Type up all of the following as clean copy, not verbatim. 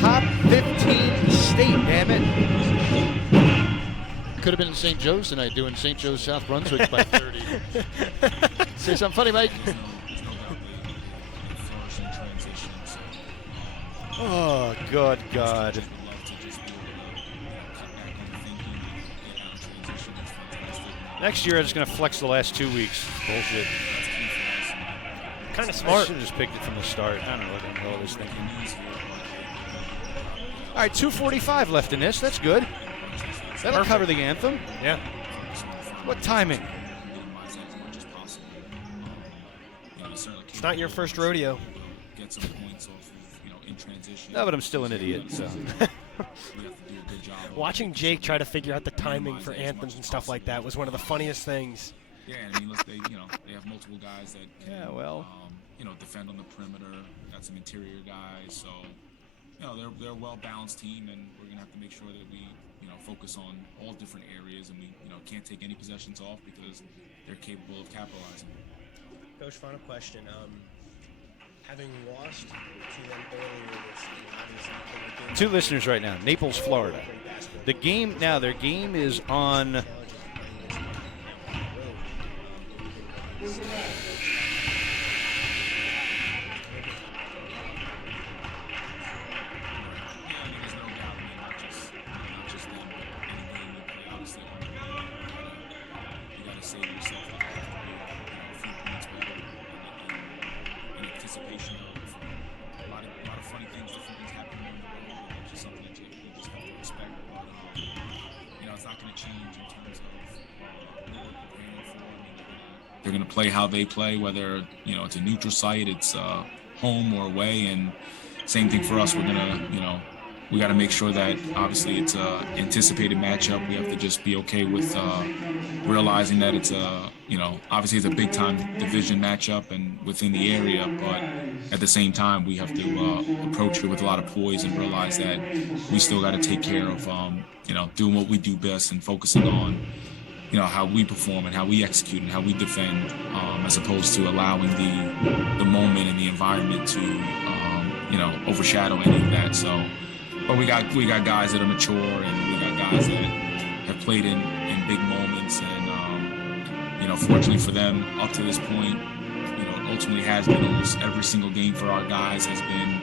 Top 15 state, damn it. Could have been in St. Joe's tonight doing St. Joe's, South Brunswick by 30. Say something funny, Mike. Oh, good God. Next year, I'm just going to flex the last 2 weeks. Bullshit. Kind of I smart. should have just picked it from the start. I don't know what the hell I was thinking. All right, 2:45 left in this. That's good. That'll Perfect. cover the anthem. Yeah. What timing? It's not your first rodeo. No, but I'm still an idiot, so. Watching Jake try to figure out the timing for anthems and stuff like that was one of the funniest things. Yeah, I mean, look, they have multiple guys that can, defend on the perimeter. Got some interior guys, so they're a well-balanced team, and we're gonna have to make sure that we focus on all different areas, and we can't take any possessions off because they're capable of capitalizing. Coach, final question. Having lost to them earlier this season, obviously. 2 listeners right now, Naples, Florida. Their game is on. They're going to play how they play, whether it's a neutral site, it's home or away, and same thing for us. We're going to, we got to make sure that obviously it's a anticipated matchup. We have to just be okay with realizing that it's obviously it's a big time division matchup and within the area, but at the same time we have to approach it with a lot of poise and realize that we still got to take care of doing what we do best and focusing on how we perform and how we execute and how we defend, as opposed to allowing the moment and the environment to overshadow any of that. So, but we got guys that are mature, and we got guys that have played in big moments, and fortunately for them, up to this point, ultimately has been almost every single game for our guys has been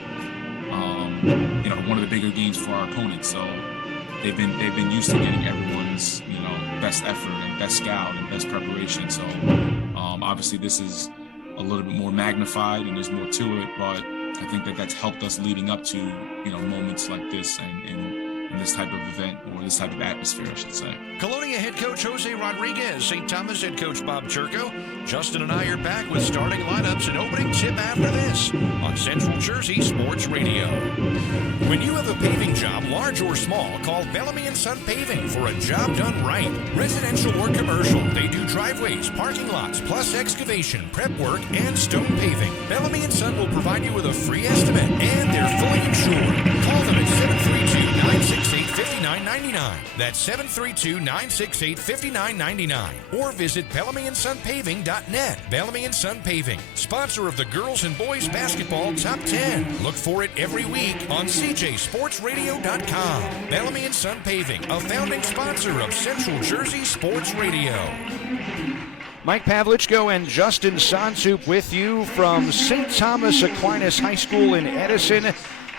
one of the bigger games for our opponents. So they've been used to getting everyone's best effort and best scout and best preparation. So obviously this is a little bit more magnified and there's more to it, but I think that's helped us leading up to moments like this and this type of event, or this type of atmosphere, I should say. Colonia head coach Jose Rodriguez, St. Thomas head coach Bob Turco. Justin and I are back with starting lineups and opening tip after this on Central Jersey Sports Radio. When you have a paving job, large or small, call Bellamy & Son Paving for a job done right. Residential or commercial, they do driveways, parking lots, plus excavation, prep work, and stone paving. Bellamy & Son will provide you with a free estimate, and they're fully insured. Call them at 732-968-5999. That's 732-968-5999. Or visit BellamyandSonPaving.net. Bellamy & Son Paving, sponsor of the girls and boys basketball top 10. Look for it every week on CJSportsRadio.com. Bellamy & Son Paving, a founding sponsor of Central Jersey Sports Radio. Mike Pavlichko and Justin Sansup with you from St. Thomas Aquinas High School in Edison.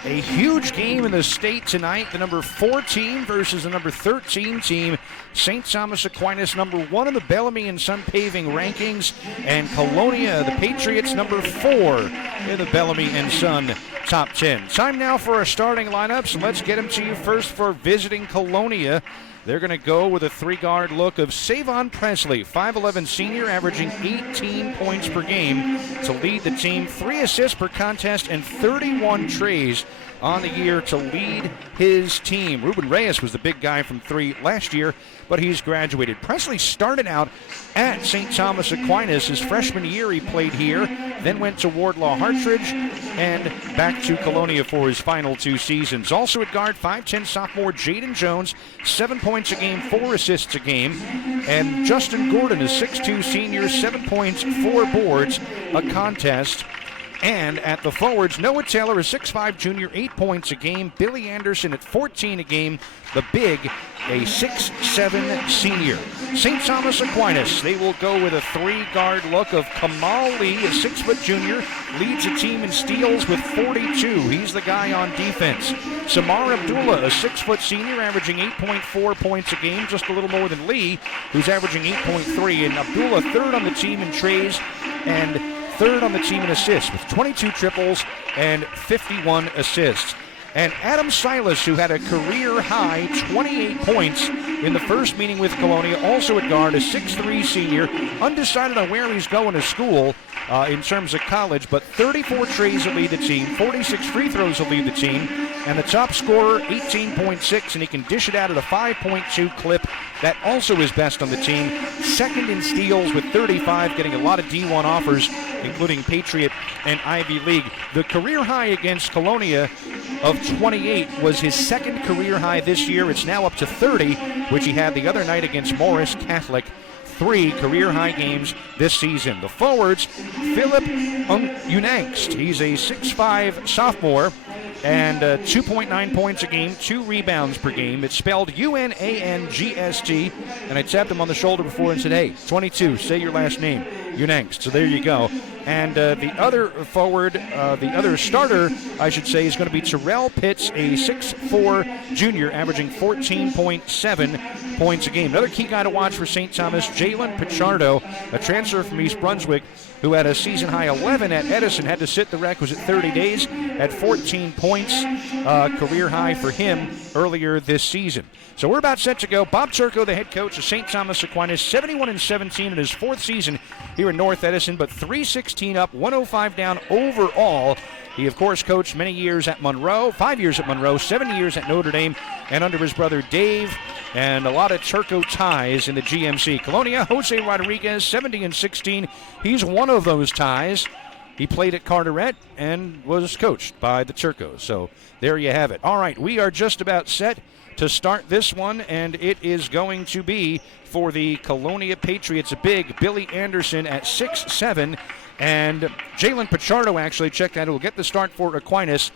A huge game in the state tonight. The number 4 team versus the number 13 team. St. Thomas Aquinas, number 1 in the Bellamy & Son Paving rankings. And Colonia, the Patriots, number 4 in the Bellamy & Son top 10. Time now for our starting lineups. Let's get them to you first for visiting Colonia. They're going to go with a 3-guard look of Savon Presley, 5'11 senior, averaging 18 points per game to lead the team, 3 assists per contest, and 31 trays on the year to lead his team. Ruben Reyes was the big guy from 3 last year, but he's graduated. Presley started out at St. Thomas Aquinas. His freshman year he played here, then went to Wardlaw Hartridge, and back to Colonia for his final 2 seasons. Also at guard, 5'10 sophomore Jaden Jones, 7 points a game, 4 assists a game. And Justin Gordon is 6'2 senior, 7 points, 4 boards a contest. And at the forwards, Noah Taylor, a 6'5 junior, 8 points a game. Billy Anderson at 14 a game. The big, a 6'7 senior. St. Thomas Aquinas, they will go with a 3-guard look of Kamal Lee, a 6-foot junior, leads the team in steals with 42. He's the guy on defense. Samar Abdullah, a 6-foot senior, averaging 8.4 points a game, just a little more than Lee, who's averaging 8.3. And Abdullah, third on the team in trays and third on the team in assists with 22 triples and 51 assists. And Adam Silas, who had a career-high 28 points in the first meeting with Colonia, also at guard, a 6'3 senior, undecided on where he's going to school in terms of college, but 34 trays will lead the team, 46 free throws will lead the team, and the top scorer, 18.6, and he can dish it out at a 5.2 clip. That also is best on the team. Second in steals with 35, getting a lot of D1 offers, including Patriot and Ivy League. The career high against Colonia of 28 was his second career high this year. It's now up to 30, which he had the other night against Morris Catholic. 3 career high games this season. The forwards, Philip Unangst. He's a 6'5 sophomore and 2.9 points a game, 2 rebounds per game. It's spelled Unangst, and I tapped him on the shoulder before and said, hey, 22, say your last name, Unangst. So there you go. And the other forward, the other starter, I should say, is going to be Terrell Pitts, a 6'4 junior, averaging 14.7 points a game. Another key guy to watch for St. Thomas, Jalen Pichardo, a transfer from East Brunswick, who had a season-high 11 at Edison, had to sit the requisite 30 days at 14 points, career high for him earlier this season. So we're about set to go. Bob Turco, the head coach of St. Thomas Aquinas, 71-17 in his 4th season here in North Edison, but 316 up, 105 down overall. He, of course, coached many years at Monroe, 5 years at Monroe, 7 years at Notre Dame, and under his brother Dave, and a lot of Turco ties in the GMC. Colonia, Jose Rodriguez, 70-16. He's one of those ties. He played at Carteret and was coached by the Turcos. So there you have it. All right, we are just about set to start this one, and it is going to be for the Colonia Patriots, a big Billy Anderson at 6'7", and Jalen Pichardo actually checked out. Will get the start for Aquinas,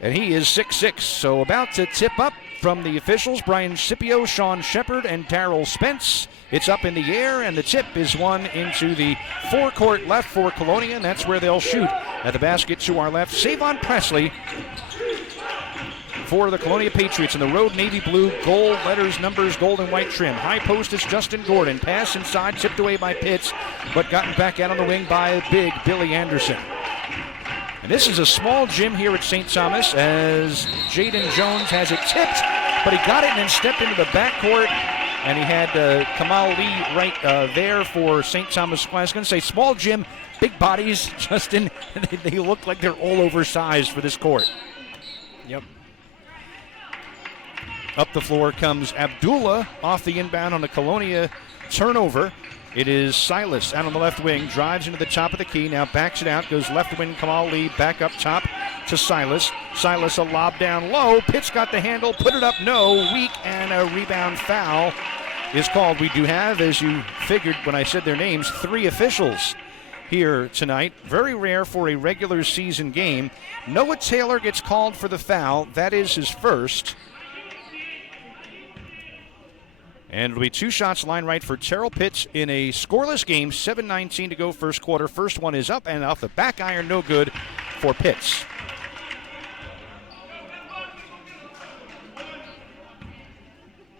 and he is 6'6", so about to tip up from the officials, Brian Scipio, Sean Shepard, and Darrell Spence. It's up in the air, and the tip is one into the forecourt left for Colonia, and that's where they'll shoot. At the basket to our left, Savon Presley for the Colonia Patriots in the road navy blue, gold letters, numbers, gold and white trim. High post is Justin Gordon. Pass inside, tipped away by Pitts, but gotten back out on the wing by big Billy Anderson. And this is a small gym here at St. Thomas as Jaden Jones has it tipped, but he got it and then stepped into the backcourt, and he had Kamal Lee right there for St. Thomas. I was going to say small gym, big bodies, Justin. They look like they're all oversized for this court. Yep. Up the floor comes Abdullah off the inbound on the Colonia turnover. It is Silas out on the left wing, drives into the top of the key, now backs it out, goes left wing, Kamal Lee back up top to Silas. Silas a lob down low, Pitts got the handle, put it up, no, weak, and a rebound foul is called. We do have, as you figured when I said their names, 3 officials here tonight. Very rare for a regular season game. Noah Taylor gets called for the foul. That is his first. And it'll be 2 shots line right for Terrell Pitts in a scoreless game. 7:19 to go first quarter. First one is up and off the back iron, no good for Pitts.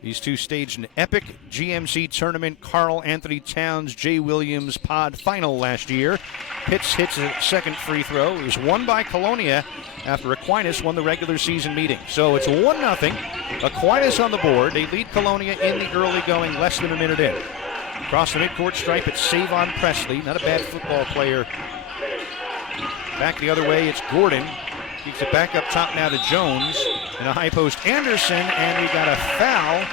These two staged an epic GMC tournament Carl Anthony Towns, Jay Williams pod final last year. Pitts hits a second free throw. It was won by Colonia after Aquinas won the regular season meeting. So it's 1-0. Aquinas on the board. They lead Colonia in the early going, less than a minute in. Across the midcourt stripe, it's Savon Presley. Not a bad football player. Back the other way, it's Gordon. Keeps it back up top now to Jones. And a high post Anderson, and we got a foul.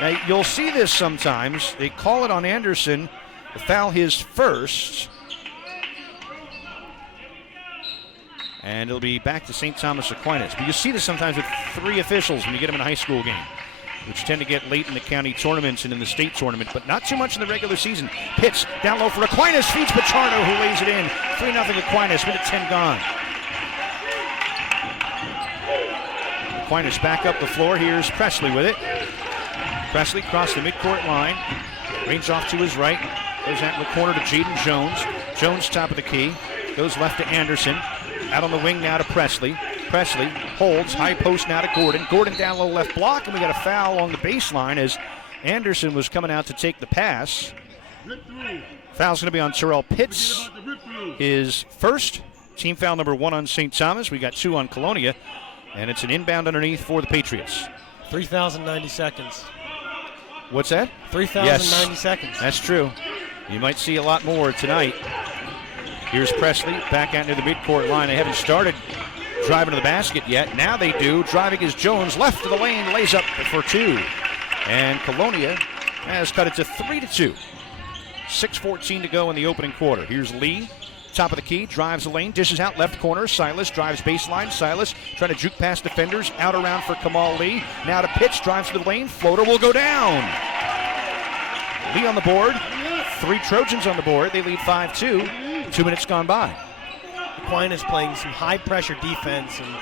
Now, you'll see this sometimes. They call it on Anderson. The foul his first. And it'll be back to St. Thomas Aquinas. But you see this sometimes with 3 officials when you get them in a high school game. which tend to get late in the county tournaments and in the state tournament, but not too much in the regular season. Pitts down low for Aquinas, feeds Pichardo, who lays it in. 3-0 Aquinas, minute 10 gone. Aquinas back up the floor. Here's Presley with it. Presley across the midcourt line. Range off to his right. Goes out in the corner to Jaden Jones. Jones top of the key. Goes left to Anderson. Out on the wing now to Presley. Presley holds. High post now to Gordon. Gordon down low left block. And we got a foul along the baseline as Anderson was coming out to take the pass. Foul's going to be on Terrell Pitts. His first. Team foul number 1 on St. Thomas. We got 2 on Colonia. And it's an inbound underneath for the Patriots. 3,090 seconds. What's that? 3,090 seconds. That's true. You might see a lot more tonight. Here's Presley back out near the midcourt line. They haven't started driving to the basket yet. Now they do. Driving is Jones. Left to the lane. Lays up for 2. And Colonia has cut it to 3-2. 6:14 to go in the opening quarter. Here's Lee. Top of the key, drives the lane, dishes out left corner. Silas drives baseline. Silas trying to juke past defenders. Out around for Kamal Lee. Now to Pitts, drives to the lane. Floater will go down. Lee on the board. 3 Trojans on the board. They lead 5-2. 2 minutes gone by. Aquinas playing some high-pressure defense, and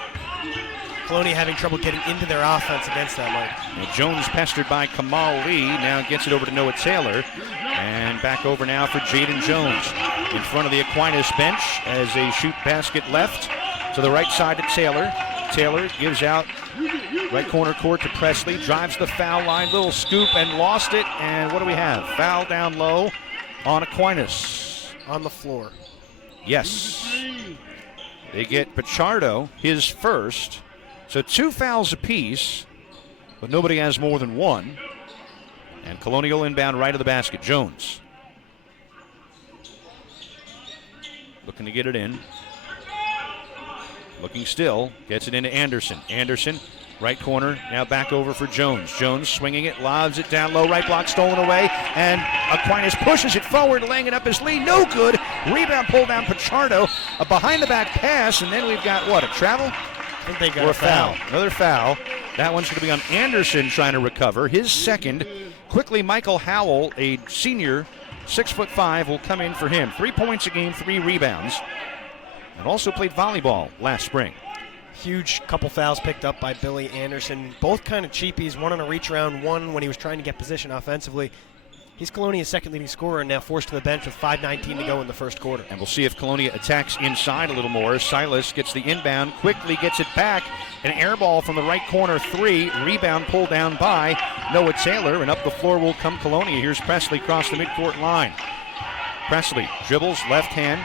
Colonia having trouble getting into their offense against that, Mike. Now Jones pestered by Kamal Lee. Now gets it over to Noah Taylor. And back over now for Jaden Jones. In front of the Aquinas bench as they shoot basket left to the right side to Taylor. Taylor gives out right corner court to Presley. Drives the foul line. Little scoop and lost it. And what do we have? Foul down low on Aquinas. On the floor. Yes. They get Pichardo, his first. So 2 fouls apiece, but nobody has more than 1. And Colonial inbound right of the basket. Jones. Looking to get it in. Looking still. Gets it into Anderson. Anderson, right corner. Now back over for Jones. Jones swinging it. Lobs it down low. Right block stolen away. And Aquinas pushes it forward, laying it up his lead. No good. Rebound pulled down Pichardo. A behind-the-back pass. And then we've got, what, a travel? I think they got a foul. Another foul. That one's going to be on Anderson trying to recover. His second. Quickly, Michael Howell, a senior, 6'5", will come in for him. 3 points a game, 3 rebounds. And also played volleyball last spring. Huge couple fouls picked up by Billy Anderson. Both kind of cheapies. One on a reach around, one when he was trying to get position offensively. He's Colonia's second leading scorer and now forced to the bench with 5:19 to go in the first quarter. And we'll see if Colonia attacks inside a little more. Silas gets the inbound, quickly gets it back. An air ball from the right corner, 3. Rebound pulled down by Noah Taylor, and up the floor will come Colonia. Here's Presley across the midcourt line. Presley dribbles, left hand.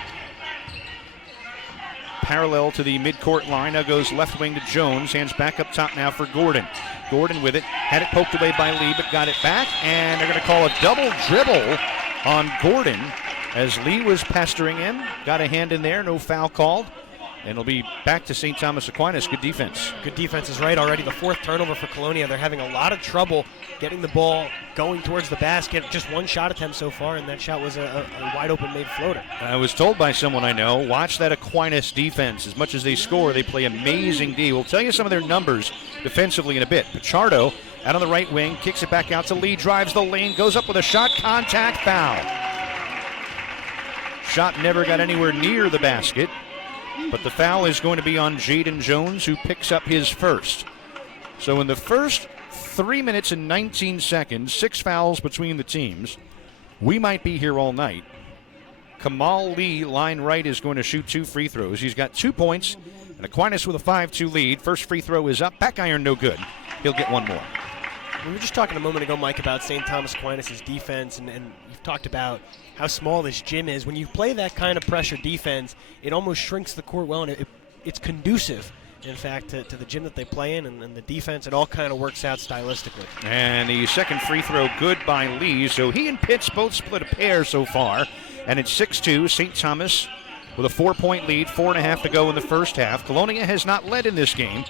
Parallel to the midcourt line. Now goes left wing to Jones. Hands back up top now for Gordon. Gordon with it. Had it poked away by Lee, but got it back. And they're going to call a double dribble on Gordon as Lee was pestering him. Got a hand in there. No foul called. And it'll be back to St. Thomas Aquinas. Good defense. Good defense is right already. The 4th turnover for Colonia. They're having a lot of trouble getting the ball going towards the basket. Just 1 shot attempt so far, and that shot was a wide open made floater. I was told by someone I know, watch that Aquinas defense. As much as they score, they play amazing D. We'll tell you some of their numbers defensively in a bit. Pichardo out on the right wing, kicks it back out to Lee, drives the lane, goes up with a shot, contact, foul. Shot never got anywhere near the basket. But the foul is going to be on Jaden Jones, who picks up his first. So in the first 3 minutes and 19 seconds, 6 fouls between the teams. We might be here all night. Kamal Lee, line right, is going to shoot 2 free throws. He's got 2 points, and Aquinas with a 5-2 lead. First free throw is up. Back iron, no good. He'll get 1 more. We were just talking a moment ago, Mike, about St. Thomas Aquinas' defense, and you've talked about how small this gym is. When you play that kind of pressure defense, it almost shrinks the court well, and it's conducive, in fact, to the gym that they play in, and the defense. It all kind of works out stylistically. And the second free throw good by Lee, so he and Pitts both split a pair so far, and it's 6-2, St. Thomas with a 4-point lead, 4.5 to go in the first half. Colonia has not led in this game.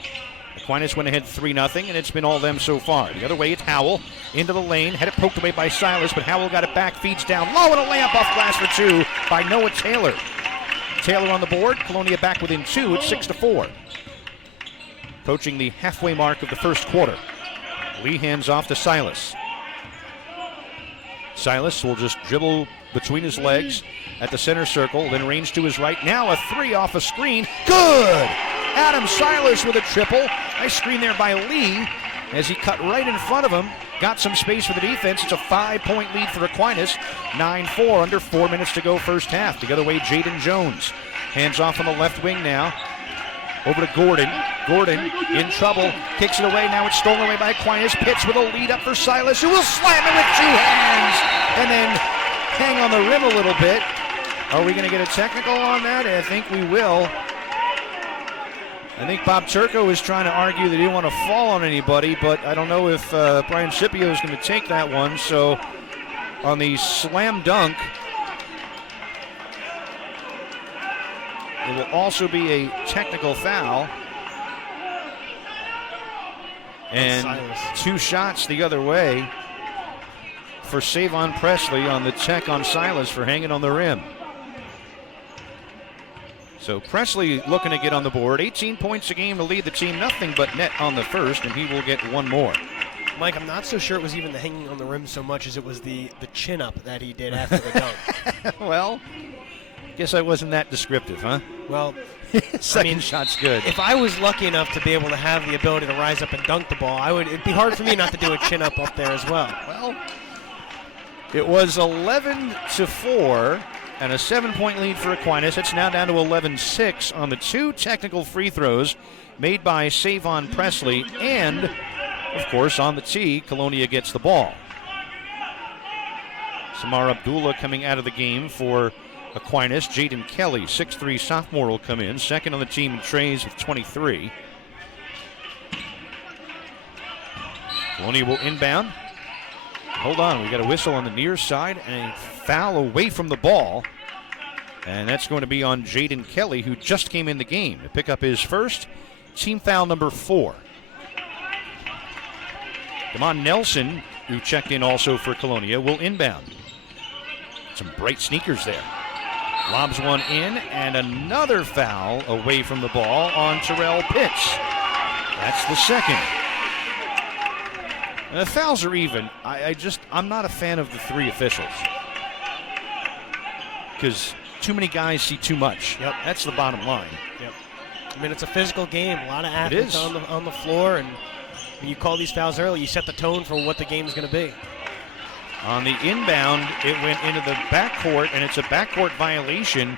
Aquinas went ahead 3-0, and it's been all them so far. The other way, it's Howell into the lane. Had it poked away by Silas, but Howell got it back, feeds down low, and a layup off glass for 2 by Noah Taylor. Taylor on the board. Colonia back within 2. It's 6-4. Approaching the halfway mark of the first quarter. Lee hands off to Silas. Silas will just dribble between his legs at the center circle, then range to his right. Now a three off a screen. Good! Adam Silas with a triple. Nice screen there by Lee as he cut right in front of him. Got some space for the defense. It's a 5-point lead for Aquinas. 9-4, under 4 minutes to go first half. The other way, Jaden Jones. Hands off on the left wing now. Over to Gordon. Gordon in trouble. Kicks it away. Now it's stolen away by Aquinas. Pitts with a lead up for Silas, who will slam it with 2 hands and then hang on the rim a little bit. Are we going to get a technical on that? I think we will. I think Bob Turco is trying to argue that he didn't want to fall on anybody, but I don't know if Brian Scipio is going to take that one. So on the slam dunk, it will also be a technical foul. And 2 shots the other way for Savon Presley on the tech on Silas for hanging on the rim. So Presley looking to get on the board. 18 points a game to lead the team. Nothing but net on the first, and he will get 1 more. Mike, I'm not so sure it was even the hanging on the rim so much as it was the chin up that he did after the dunk. Well, guess I wasn't that descriptive, huh? Well, second shot's good. If I was lucky enough to be able to have the ability to rise up and dunk the ball, it'd be hard for me not to do a chin up there as well. Well, it was 11-4 and a 7-point lead for Aquinas. It's now down to 11-6 on the 2 technical free throws made by Savon Presley, and of course on the tee, Colonia gets the ball. Samar Abdullah coming out of the game for Aquinas. Jaden Kelly, 6'3" sophomore, will come in. Second on the team in trays with 23. Colonia will inbound. Hold on, we got a whistle on the near side and a foul away from the ball. And that's going to be on Jaden Kelly, who just came in the game to pick up his first team foul number 4. Damon Nelson, who checked in also for Colonia, will inbound. Some bright sneakers there. Lobs one in, and another foul away from the ball on Terrell Pitts. That's the second. And the fouls are even. I'm not a fan of the 3 officials. Because too many guys see too much. Yep. That's the bottom line. Yep. I mean, it's a physical game. A lot of athletes on the floor, and when you call these fouls early, you set the tone for what the game is going to be. On the inbound, it went into the backcourt, and it's a backcourt violation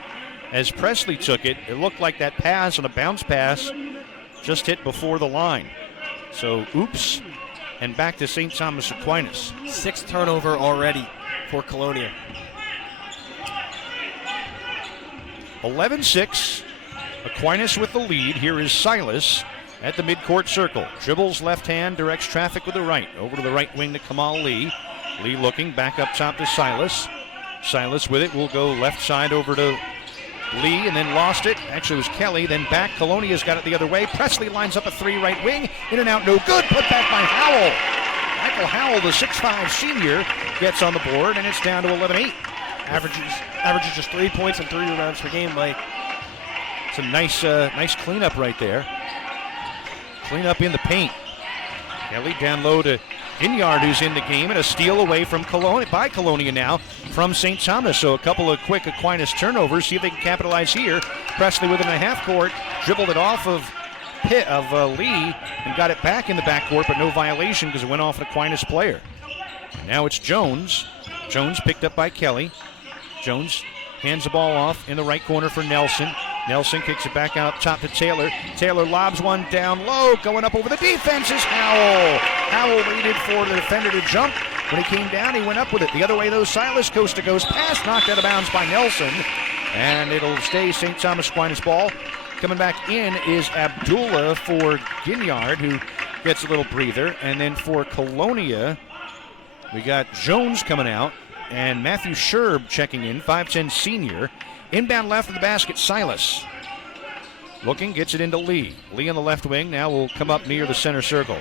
as Presley took it. It looked like that pass on a bounce pass just hit before the line. So, oops, and back to St. Thomas Aquinas. 6th turnover already for Colonia. 11-6, Aquinas with the lead. Here is Silas at the midcourt circle. Dribbles left hand, directs traffic with the right. Over to the right wing to Kamal Lee. Lee looking back up top to Silas. Silas with it will go left side over to Lee and then lost it. Actually, it was Kelly. Then back. Colonia's got it the other way. Presley lines up a 3 right wing. In and out, no good. Put back by Howell. Michael Howell, the 6'5" senior, gets on the board, and it's down to 11-8. Averages just 3 points and 3 rebounds per game, Mike. It's a nice cleanup right there. Clean up in the paint. Kelly down low to Ginyard, who's in the game, and a steal away from Colonia now from St. Thomas. So a couple of quick Aquinas turnovers. See if they can capitalize here. Presley within the half court, dribbled it off of Lee and got it back in the backcourt, but no violation because it went off an Aquinas player. And now it's Jones. Jones picked up by Kelly. Jones hands the ball off in the right corner for Nelson. Nelson kicks it back out top to Taylor. Taylor lobs one down low. Going up over the defense is Howell. Howell waited for the defender to jump. When he came down, he went up with it. The other way, though, Silas coast to coast pass knocked out of bounds by Nelson. And it'll stay St. Thomas Aquinas ball. Coming back in is Abdullah for Ginyard, who gets a little breather. And then for Colonia, we got Jones coming out. And Matthew Sherb checking in, 5'10" senior. Inbound left of the basket, Silas. Looking, gets it into Lee. Lee on the left wing now will come up near the center circle.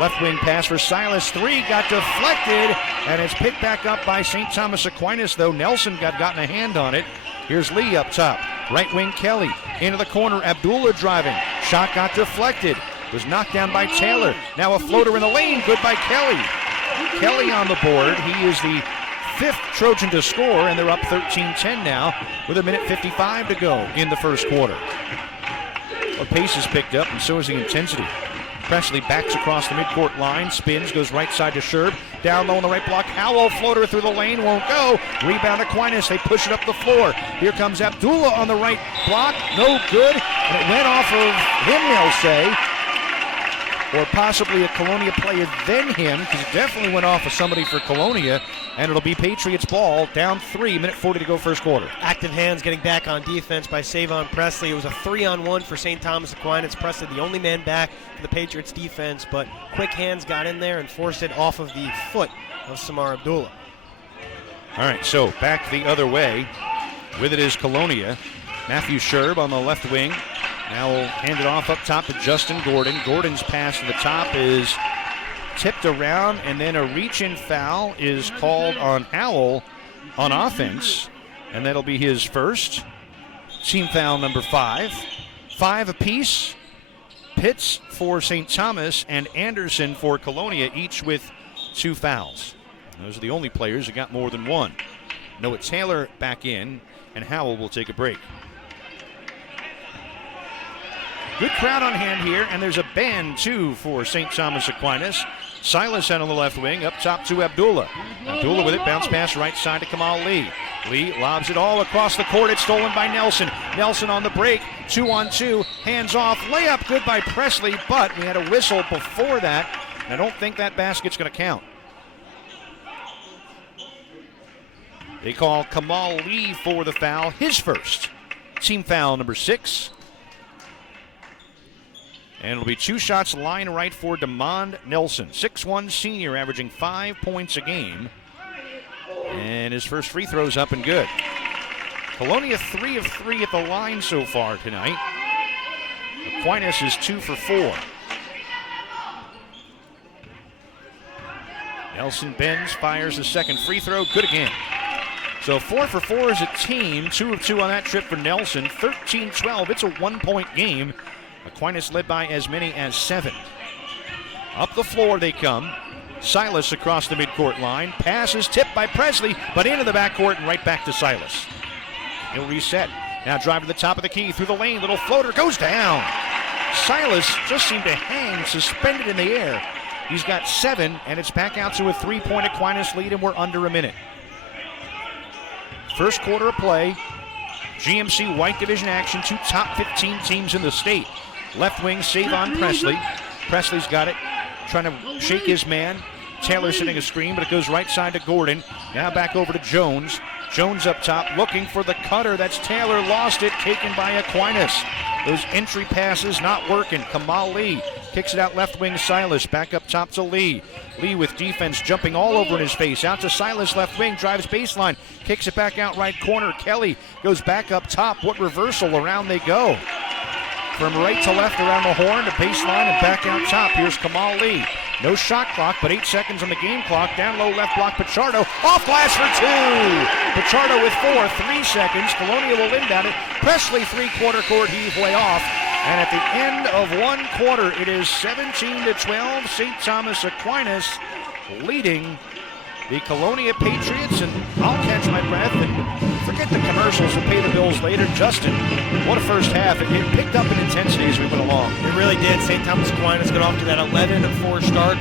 Left wing pass for Silas. 3 got deflected, and it's picked back up by St. Thomas Aquinas, though Nelson gotten a hand on it. Here's Lee up top. Right wing Kelly into the corner. Abdullah driving. Shot got deflected. Was knocked down by Taylor. Now a floater in the lane. Good by Kelly. Kelly on the board. He is the 5th Trojan to score, and they're up 13-10 now with 1:55 to go in the first quarter. Well, pace is picked up, and so is the intensity. Presley backs across the midcourt line, spins, goes right side to Sherb. Down low on the right block. Howell, floater through the lane, won't go. Rebound Aquinas. They push it up the floor. Here comes Abdullah on the right block. No good. And it went off of him, they'll say. Or possibly a Colonia player then him, because it definitely went off of somebody for Colonia. And it'll be Patriots ball, down 3, 1:40 to go first quarter. Active hands getting back on defense by Savon Presley. It was a 3-on-1 for St. Thomas Aquinas. Presley, the only man back for the Patriots defense, but quick hands got in there and forced it off of the foot of Samar Abdullah. All right, so back the other way. With it is Colonia. Matthew Sherb on the left wing. Now we'll hand it off up top to Justin Gordon. Gordon's pass to the top is tipped around, and then a reach-in foul is called on Howell on offense, and that'll be his first. Team foul number 5. 5 apiece. Pitts for St. Thomas and Anderson for Colonia, each with 2 fouls. Those are the only players who got more than 1. Noah Taylor back in, and Howell will take a break. Good crowd on hand here, and there's a band, too, for St. Thomas Aquinas. Silas out on the left wing, up top to Abdullah. Abdullah with it, bounce pass right side to Kamal Lee. Lee lobs it all across the court. It's stolen by Nelson. Nelson on the break, 2-on-2, hands off, layup good by Presley, but we had a whistle before that. I don't think that basket's going to count. They call Kamal Lee for the foul, his first. Team foul number 6. And it'll be 2 shots line right for DeMond Nelson. 6'1" senior, averaging 5 points a game. And his first free throw's up and good. Colonia 3 of 3 at the line so far tonight. Aquinas is 2 for 4. Nelson bends, fires the second free throw. Good again. So 4 for 4 as a team. 2 of 2 on that trip for Nelson. 13-12. It's a 1-point game. Aquinas led by as many as 7. Up the floor they come. Silas across the midcourt line. Pass is tipped by Presley, but into the backcourt and right back to Silas. He'll reset. Now drive to the top of the key through the lane. Little floater goes down. Silas just seemed to hang suspended in the air. He's got 7, and it's back out to a 3-point Aquinas lead, and we're under a minute. First quarter of play. GMC White Division action. 2 top 15 teams in the state. Left wing, Savon Presley. Presley's got it, trying to shake his man. Taylor sitting a screen, but it goes right side to Gordon. Now back over to Jones. Jones up top, looking for the cutter. That's Taylor, lost it, taken by Aquinas. Those entry passes not working. Kamal Lee kicks it out left wing, Silas. Back up top to Lee. Lee with defense jumping all over in his face. Out to Silas, left wing, drives baseline. Kicks it back out right corner. Kelly goes back up top. What reversal, around they go. From right to left around the horn to baseline and back out top. Here's Kamal Lee. No shot clock, but 8 seconds on the game clock. Down low left block, Pichardo. Off glass for 2. Pichardo with 4, 3 seconds. Colonia will inbound it. Presley, 3-quarter court heave way off. And at the end of 1 quarter, it is 17-12. St. Thomas Aquinas leading the Colonia Patriots. And I'll catch my breath and forget the commercials. We'll pay the bills later. Justin, what a first half. It picked up in intensity as we went along. It really did. St. Thomas Aquinas got off to that 11-4 start.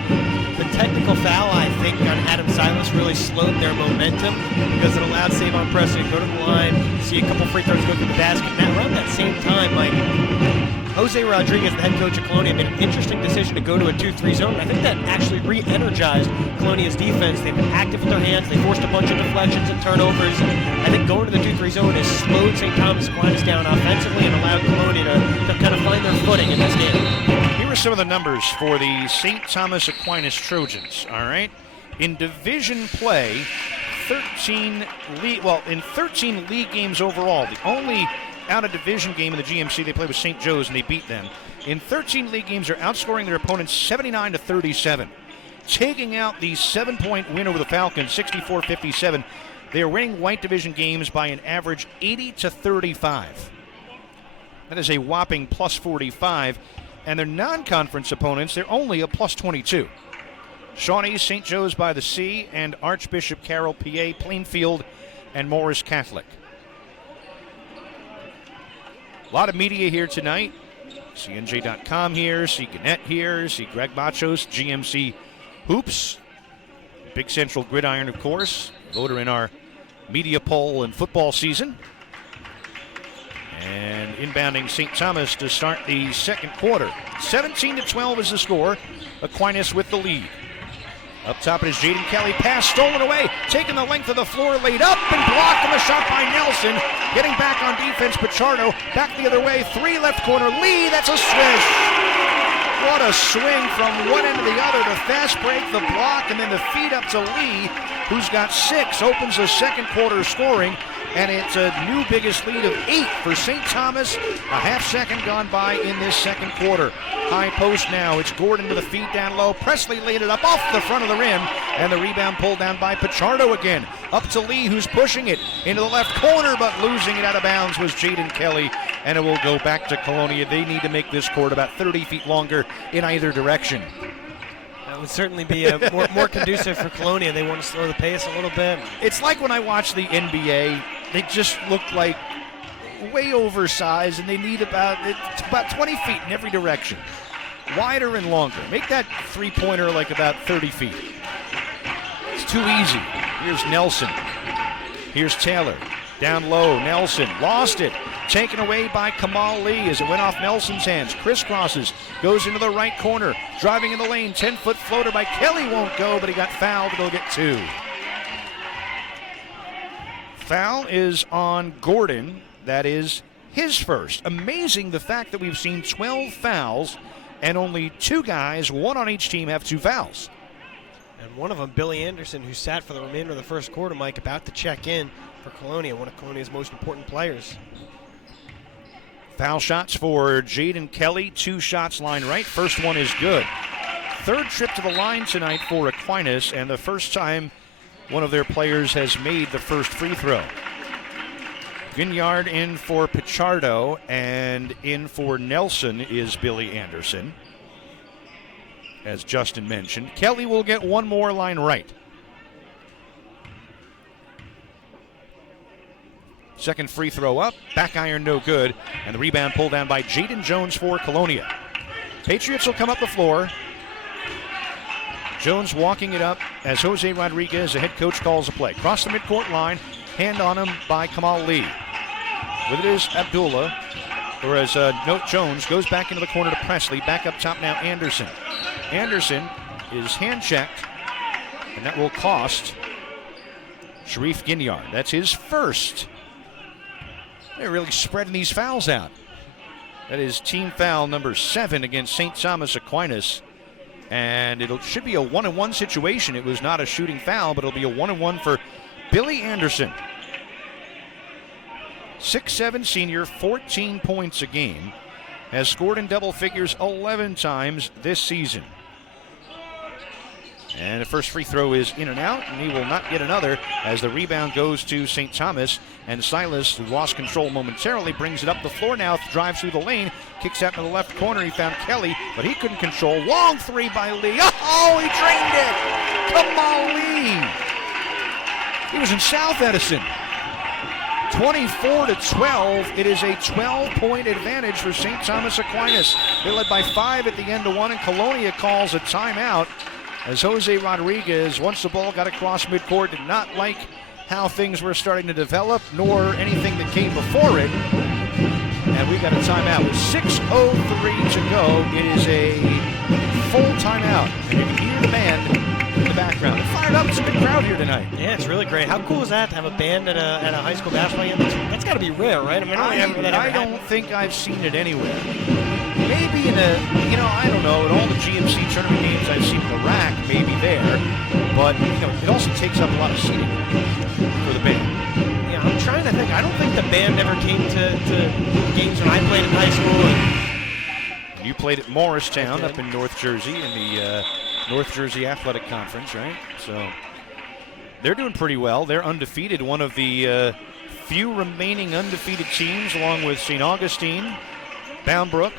The technical foul, I think, on Adam Silas really slowed their momentum because it allowed Savon Presley to go to the line, see a couple free throws go through the basket. And around that same time, Mike, Jose Rodriguez, the head coach of Colonia, made an interesting decision to go to a 2-3 zone. I think that actually re-energized Colonia's defense. They've been active with their hands. They forced a bunch of deflections and turnovers. I think going to the 2-3 zone has slowed St. Thomas Aquinas down offensively and allowed Colonia to kind of find their footing in this game. Here are some of the numbers for the St. Thomas Aquinas Trojans, all right? In division play, 13 league games overall. The only out-of-division game in the GMC they played with St. Joe's, and they beat them. In 13 league games, they're outscoring their opponents 79-37. Taking out the 7-point win over the Falcons, 64-57, they are winning White Division games by an average 80-35. That is a whopping plus 45. And their non-conference opponents, they're only a plus 22. Shawnee, St. Joe's by the Sea, and Archbishop Carroll, PA, Plainfield, and Morris Catholic. A lot of media here tonight. See NJ.com here, see Gannett here, see Greg Machos, GMC Hoops. Big Central Gridiron, of course, voter in our media poll and football season. And inbounding St. Thomas to start the second quarter. 17-12 is the score. Aquinas with the lead. Up top it is Jaden Kelly. Pass stolen away. Taking the length of the floor. Laid up and blocked on the shot by Nelson. Getting back on defense, Pichardo. Back the other way. 3 left corner. Lee, that's a swish. What a swing from one end to the other. The fast break, the block, and then the feed up to Lee, who's got 6. Opens the second quarter scoring. And it's a new biggest lead of 8 for St. Thomas. A half second gone by in this second quarter. High post now. It's Gordon with a feed down low. Presley laid it up off the front of the rim. And the rebound pulled down by Pichardo again. Up to Lee, who's pushing it into the left corner, but losing it out of bounds was Jaden Kelly. And it will go back to Colonia. They need to make this court about 30 feet longer in either direction. That would certainly be more conducive for Colonia. They want to slow the pace a little bit. It's like when I watch the NBA. They just look like way oversized, and they need about 20 feet in every direction. Wider and longer. Make that three-pointer like about 30 feet. It's too easy. Here's Nelson. Here's Taylor. Down low, Nelson. Lost it. Taken away by Kamal Lee as it went off Nelson's hands. Crisscrosses. Goes into the right corner. Driving in the lane. 10-foot floater by Kelly won't go, but he got fouled. He'll get 2. Foul is on Gordon. That is his first. Amazing the fact that we've seen 12 fouls and only 2 guys, 1 on each team, have 2 fouls. And one of them, Billy Anderson, who sat for the remainder of the first quarter, Mike, about to check in for Colonia, one of Colonia's most important players. Foul shots for Jaden Kelly. 2 shots line right. First one is good. 3rd trip to the line tonight for Aquinas, and the first time one of their players has made the first free throw. Ginyard in for Pichardo, and in for Nelson is Billy Anderson, as Justin mentioned. Kelly will get 1 more line right. Second free throw up, back iron no good, and the rebound pulled down by Jaden Jones for Colonia. Patriots will come up the floor. Jones walking it up as Jose Rodriguez, the head coach, calls a play. Cross the midcourt line, hand on him by Kamal Lee. With it is Abdullah, or as Jones goes back into the corner to Presley. Back up top now, Anderson. Anderson is hand checked, and that will cost Sharif Ginyard. That's his first. They're really spreading these fouls out. That is team foul number 7 against St. Thomas Aquinas. And it should be a 1-on-1 situation. It was not a shooting foul, but it'll be a 1-on-1 for Billy Anderson. 6'7" senior, 14 points a game. Has scored in double figures 11 times this season. And the first free throw is in and out, and he will not get another as the rebound goes to St. Thomas. And Silas, who lost control momentarily, brings it up the floor now, drives through the lane, kicks out to the left corner. He found Kelly, but he couldn't control. Long 3 by Lee. Oh, he drained it! Come on, Lee! He was in South Edison. 24-12. It is a 12-point advantage for St. Thomas Aquinas. They led by 5 at the end of 1, and Colonia calls a timeout. As Jose Rodriguez, once the ball got across midcourt, did not like how things were starting to develop, nor anything that came before it. And we got a timeout with 6:03 to go. It is a full timeout. And you can hear the band in the background. They're fired up. It's a good crowd here tonight. Yeah, it's really great. How cool is that to have a band at a high school basketball game? That's got to be rare, right? I don't think I've seen it anywhere. Maybe in I don't know, in all the GMC tournament games I've seen in the rack, maybe there. But, it also takes up a lot of seating for the band. Yeah, I'm trying to think. I don't think the band ever came to games when I played in high school. And you played at Morristown up in North Jersey in the North Jersey Athletic Conference, right? So they're doing pretty well. They're undefeated, one of the few remaining undefeated teams, along with St. Augustine, Bound Brook,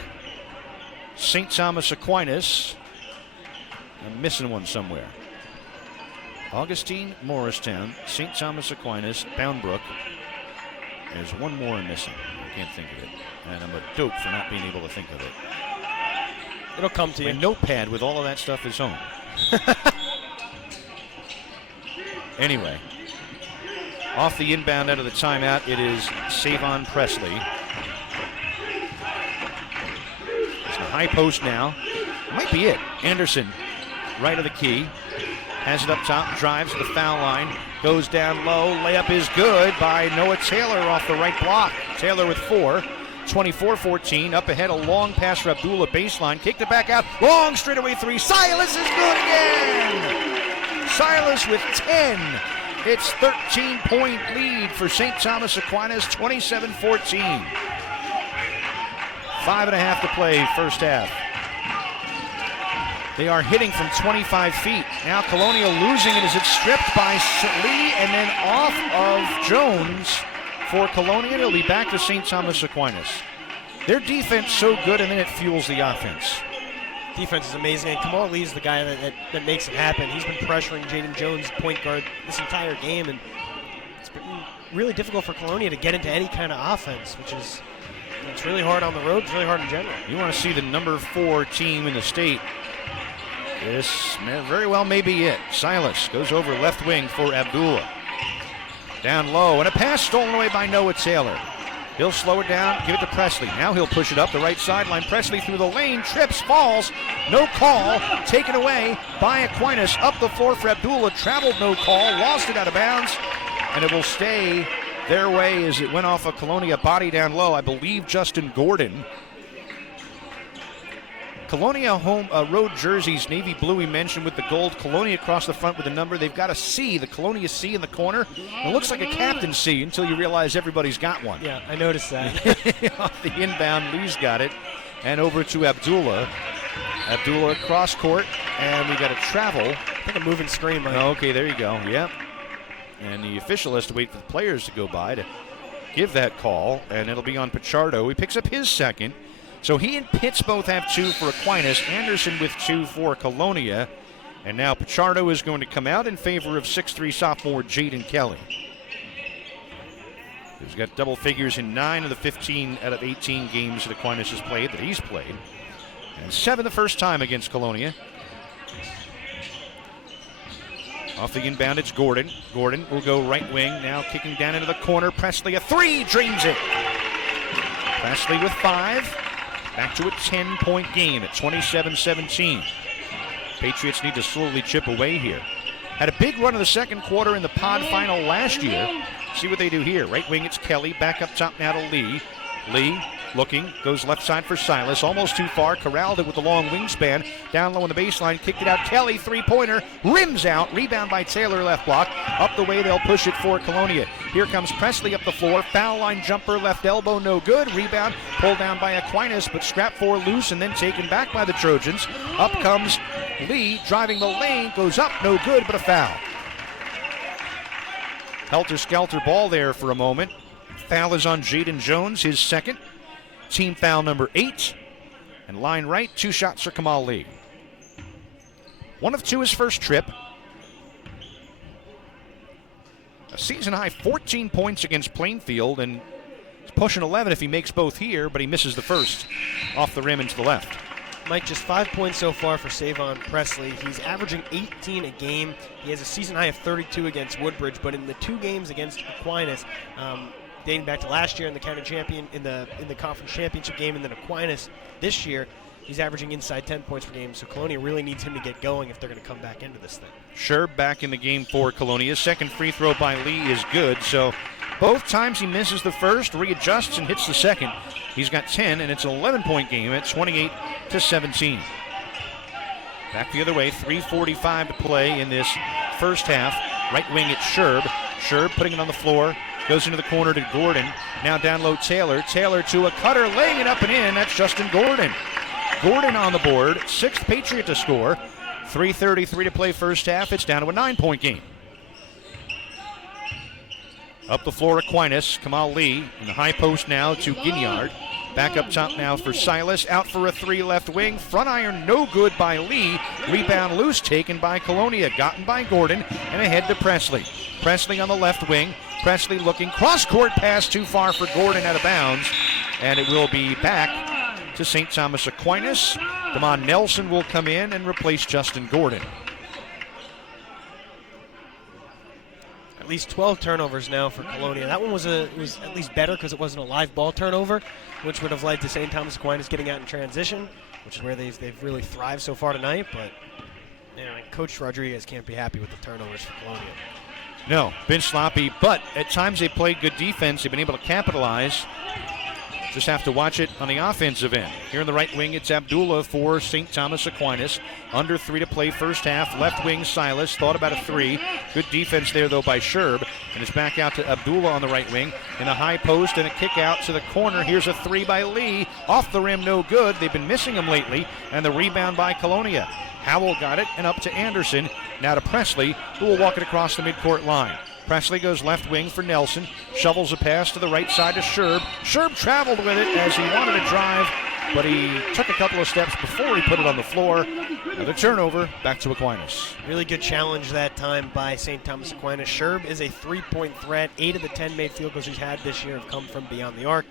St. Thomas Aquinas. I'm missing one somewhere. Augustine, Morristown, St. Thomas Aquinas, Boundbrook. There's one more I'm missing. I can't think of it. And I'm a dope for not being able to think of it. It'll come to My you. notepad with all of that stuff is home. Anyway, off the inbound out of the timeout, it is Savon Presley. It's the high post now. Might be it. Anderson, right of the key. Has it up top, drives to the foul line, goes down low. Layup is good by Noah Taylor off the right block. Taylor with 4. 24-14, up ahead, a long pass for Abdullah baseline, kicked it back out, long straightaway 3, Silas is good again! Silas with 10. It's 13-point lead for St. Thomas Aquinas, 27-14. 5.5 to play first half. They are hitting from 25 feet. Now Colonia losing it as it's stripped by Lee and then off of Jones. For Colonia, it'll be back to St. Thomas Aquinas. Their defense so good, and then it fuels the offense. Defense is amazing, and Kamal Lee's the guy that makes it happen. He's been pressuring Jaden Jones, point guard, this entire game, and it's been really difficult for Colonia to get into any kind of offense, which is it's really hard on the road. It's really hard in general. You want to see the number 4 team in the state. This very well may be it. Silas goes over left wing for Abdullah. Down low, and a pass stolen away by Noah Taylor. He'll slow it down, give it to Presley. Now he'll push it up the right sideline. Presley through the lane, trips, falls. No call, taken away by Aquinas. Up the floor for Abdullah, traveled, no call, lost it out of bounds, and it will stay their way as it went off a Colonia body down low. I believe Justin Gordon. Colonia home road jerseys, navy blue we mentioned with the gold. Colonia across the front with the number. They've got a C, the Colonia C in the corner. It looks like a captain C until you realize everybody's got one. Yeah, I noticed that. Off the inbound, Lee's got it. And over to Abdullah. Abdullah cross court, and we got a travel. I think a moving screen, Mike. Okay, there you go. Yep. And the official has to wait for the players to go by to give that call, and it'll be on Pichardo. He picks up his second. So he and Pitts both have 2 for Aquinas. Anderson with 2 for Colonia. And now Pichardo is going to come out in favor of 6'3 sophomore Jaden Kelly. He's got double figures in 9 of the 15 out of 18 games that Aquinas has played, that he's played. And 7 the first time against Colonia. Off the inbound, it's Gordon. Gordon will go right wing, now kicking down into the corner. Presley, a 3, dreams it. Presley with 5. Back to a 10-point game at 27-17. Patriots need to slowly chip away here. Had a big run in the second quarter in the pod final last year. See what they do here. Right wing, it's Kelly. Back up top now to Lee. Lee looking, goes left side for Silas. Almost too far. Corralled it with the long wingspan. Down low on the baseline. Kicked it out. Kelly, 3-pointer. Rims out. Rebound by Taylor, left block. Up the way, they'll push it for Colonia. Here comes Presley up the floor. Foul line jumper, left elbow, no good. Rebound pulled down by Aquinas, but scrap 4 loose and then taken back by the Trojans. Up comes Lee, driving the lane. Goes up, no good, but a foul. Helter-skelter ball there for a moment. Foul is on Jaden Jones, his second. Team foul number 8. And line right, 2 shots for Kamal Lee. 1 of 2 his first trip. A season high 14 points against Plainfield, and he's pushing 11 if he makes both here, but he misses the first off the rim and to the left. Mike, just 5 points so far for Savon Presley. He's averaging 18 a game. He has a season high of 32 against Woodbridge, but in the 2 games against Aquinas, dating back to last year in the county champion in the conference championship game, and then Aquinas this year, he's averaging inside 10 points per game. So Colonia really needs him to get going if they're going to come back into this thing. Sure, back in the game for Colonia. Second free throw by Lee is good. So both times he misses the first, readjusts and hits the second. He's got 10, and it's an 11-point game at 28-17. Back the other way, 3:45 to play in this first half. Right wing, it's Sherb. Sherb putting it on the floor. Goes into the corner to Gordon. Now down low, Taylor. Taylor to a cutter, laying it up and in. That's Justin Gordon. Gordon on the board. 6th Patriot to score. 3:33 to play first half. It's down to a 9-point game. Up the floor, Aquinas. Kamal Lee in the high post now to Ginyard. Back up top now for Silas. Out for a 3 left wing. Front iron no good by Lee. Rebound loose taken by Colonia. Gotten by Gordon and ahead to Presley. Presley on the left wing. Presley looking. Cross-court pass too far for Gordon, out of bounds. And it will be back to St. Thomas Aquinas. Damon Nelson will come in and replace Justin Gordon. At least 12 turnovers now for Colonia. That one was at least better because it wasn't a live ball turnover, which would have led to St. Thomas Aquinas getting out in transition, which is where they've really thrived so far tonight. But Coach Rodriguez can't be happy with the turnovers for Colonia. No, been sloppy, but at times they played good defense. They've been able to capitalize. Just have to watch it on the offensive end. Here in the right wing, it's Abdullah for St. Thomas Aquinas. Under 3 to play first half. Left wing, Silas. Thought about a 3. Good defense there, though, by Sherb. And it's back out to Abdullah on the right wing. In a high post and a kick out to the corner. Here's a 3 by Lee. Off the rim, no good. They've been missing him lately. And the rebound by Colonia. Howell got it, and up to Anderson. Now to Presley, who will walk it across the midcourt line. Presley goes left wing for Nelson. Shovels a pass to the right side to Sherb. Sherb traveled with it as he wanted to drive, but he took a couple of steps before he put it on the floor. Another turnover, back to Aquinas. Really good challenge that time by St. Thomas Aquinas. Sherb is a 3-point threat. 8 of the 10 made field goals he's had this year have come from beyond the arc.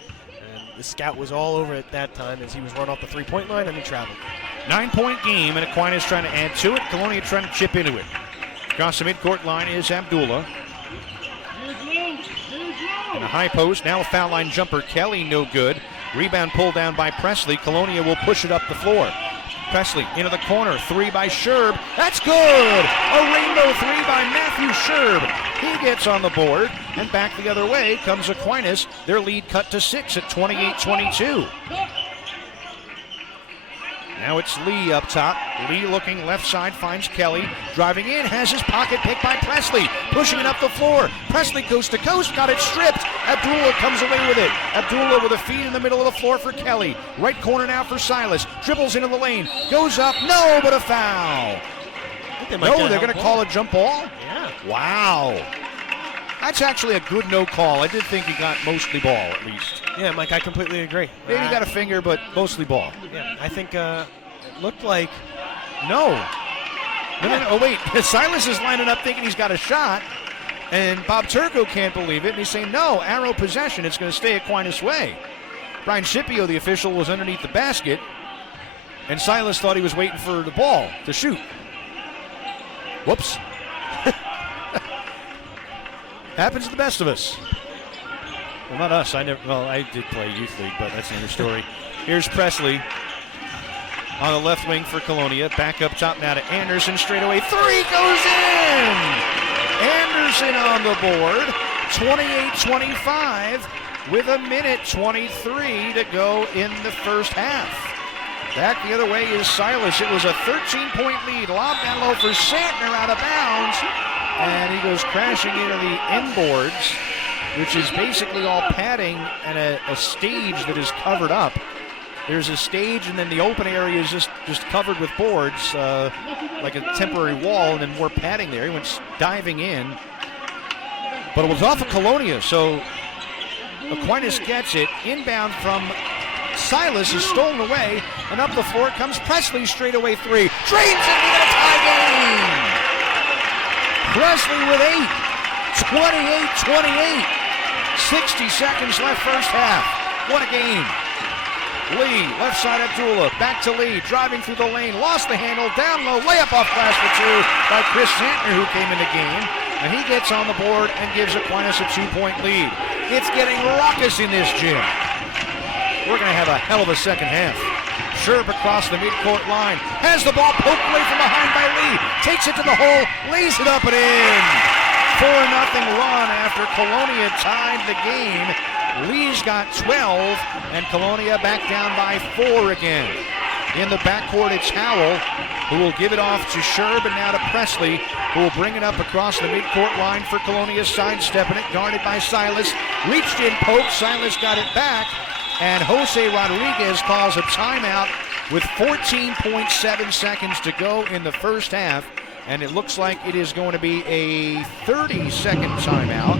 And the scout was all over at that time as he was run off the 3-point line and he traveled. 9-point game, and Aquinas trying to add to it. Colonia trying to chip into it. Across the midcourt line is Abdullah. In a high post, now a foul line jumper. Kelly, no good. Rebound pulled down by Presley. Colonia will push it up the floor. Presley into the corner. 3 by Sherb. That's good! A rainbow 3 by Matthew Sherb. He gets on the board, and back the other way comes Aquinas. Their lead cut to 6 at 28-22. Now it's Lee up top. Lee looking left side, finds Kelly. Driving in, has his pocket picked by Presley. Pushing it up the floor. Presley coast to coast, got it stripped. Abdullah comes away with it. Abdullah with a feed in the middle of the floor for Kelly. Right corner now for Silas. Dribbles into the lane. Goes up, no, but a foul. No, they're going to call a jump ball? Yeah. Wow. That's actually a good no call. I did think he got mostly ball, at least. Yeah, Mike, I completely agree. Maybe he got a finger, but mostly ball. Yeah, I think it looked like... No. Oh, wait. Silas is lining up thinking he's got a shot, and Bob Turco can't believe it, and he's saying, no, arrow possession. It's going to stay Aquinas' way. Brian Scipio, the official, was underneath the basket, and Silas thought he was waiting for the ball to shoot. Whoops. Happens to the best of us. Well, not us. I did play youth league, but that's another story. Here's Presley on the left wing for Colonia. Back up top now to Anderson. Straight away. 3 goes in! Anderson on the board. 28-25 with 1:23 to go in the first half. Back the other way is Silas. It was a 13-point lead. Lob down low for Santner, out of bounds. And he goes crashing into the inboards, which is basically all padding and a stage that is covered up. There's a stage, and then the open area is just covered with boards, like a temporary wall, and then more padding there. He went diving in. But it was off of Colonia, so Aquinas gets it. Inbound from Silas is stolen away, and up the floor comes Presley. Straight away 3. Drains it, we got a tie game! Presley with 8. 28-28. 60 seconds left first half. What a game. Lee, left side Abdullah. Back to Lee, driving through the lane. Lost the handle, down low. Layup off glass for 2 by Chris Santner, who came in the game. And he gets on the board and gives Aquinas a 2-point lead. It's getting raucous in this gym. We're going to have a hell of a second half. Sherb across the midcourt line. Has the ball poked away from behind by Lee. Takes it to the hole. Lays it up and in. 4-0 run after Colonia tied the game. Lee's got 12, and Colonia back down by 4 again. In the backcourt, it's Howell, who will give it off to Sherb, and now to Presley, who will bring it up across the midcourt line for Colonia, sidestepping it, guarded by Silas. Reached in, poked. Silas got it back. And Jose Rodriguez calls a timeout with 14.7 seconds to go in the first half. And it looks like it is going to be a 30-second timeout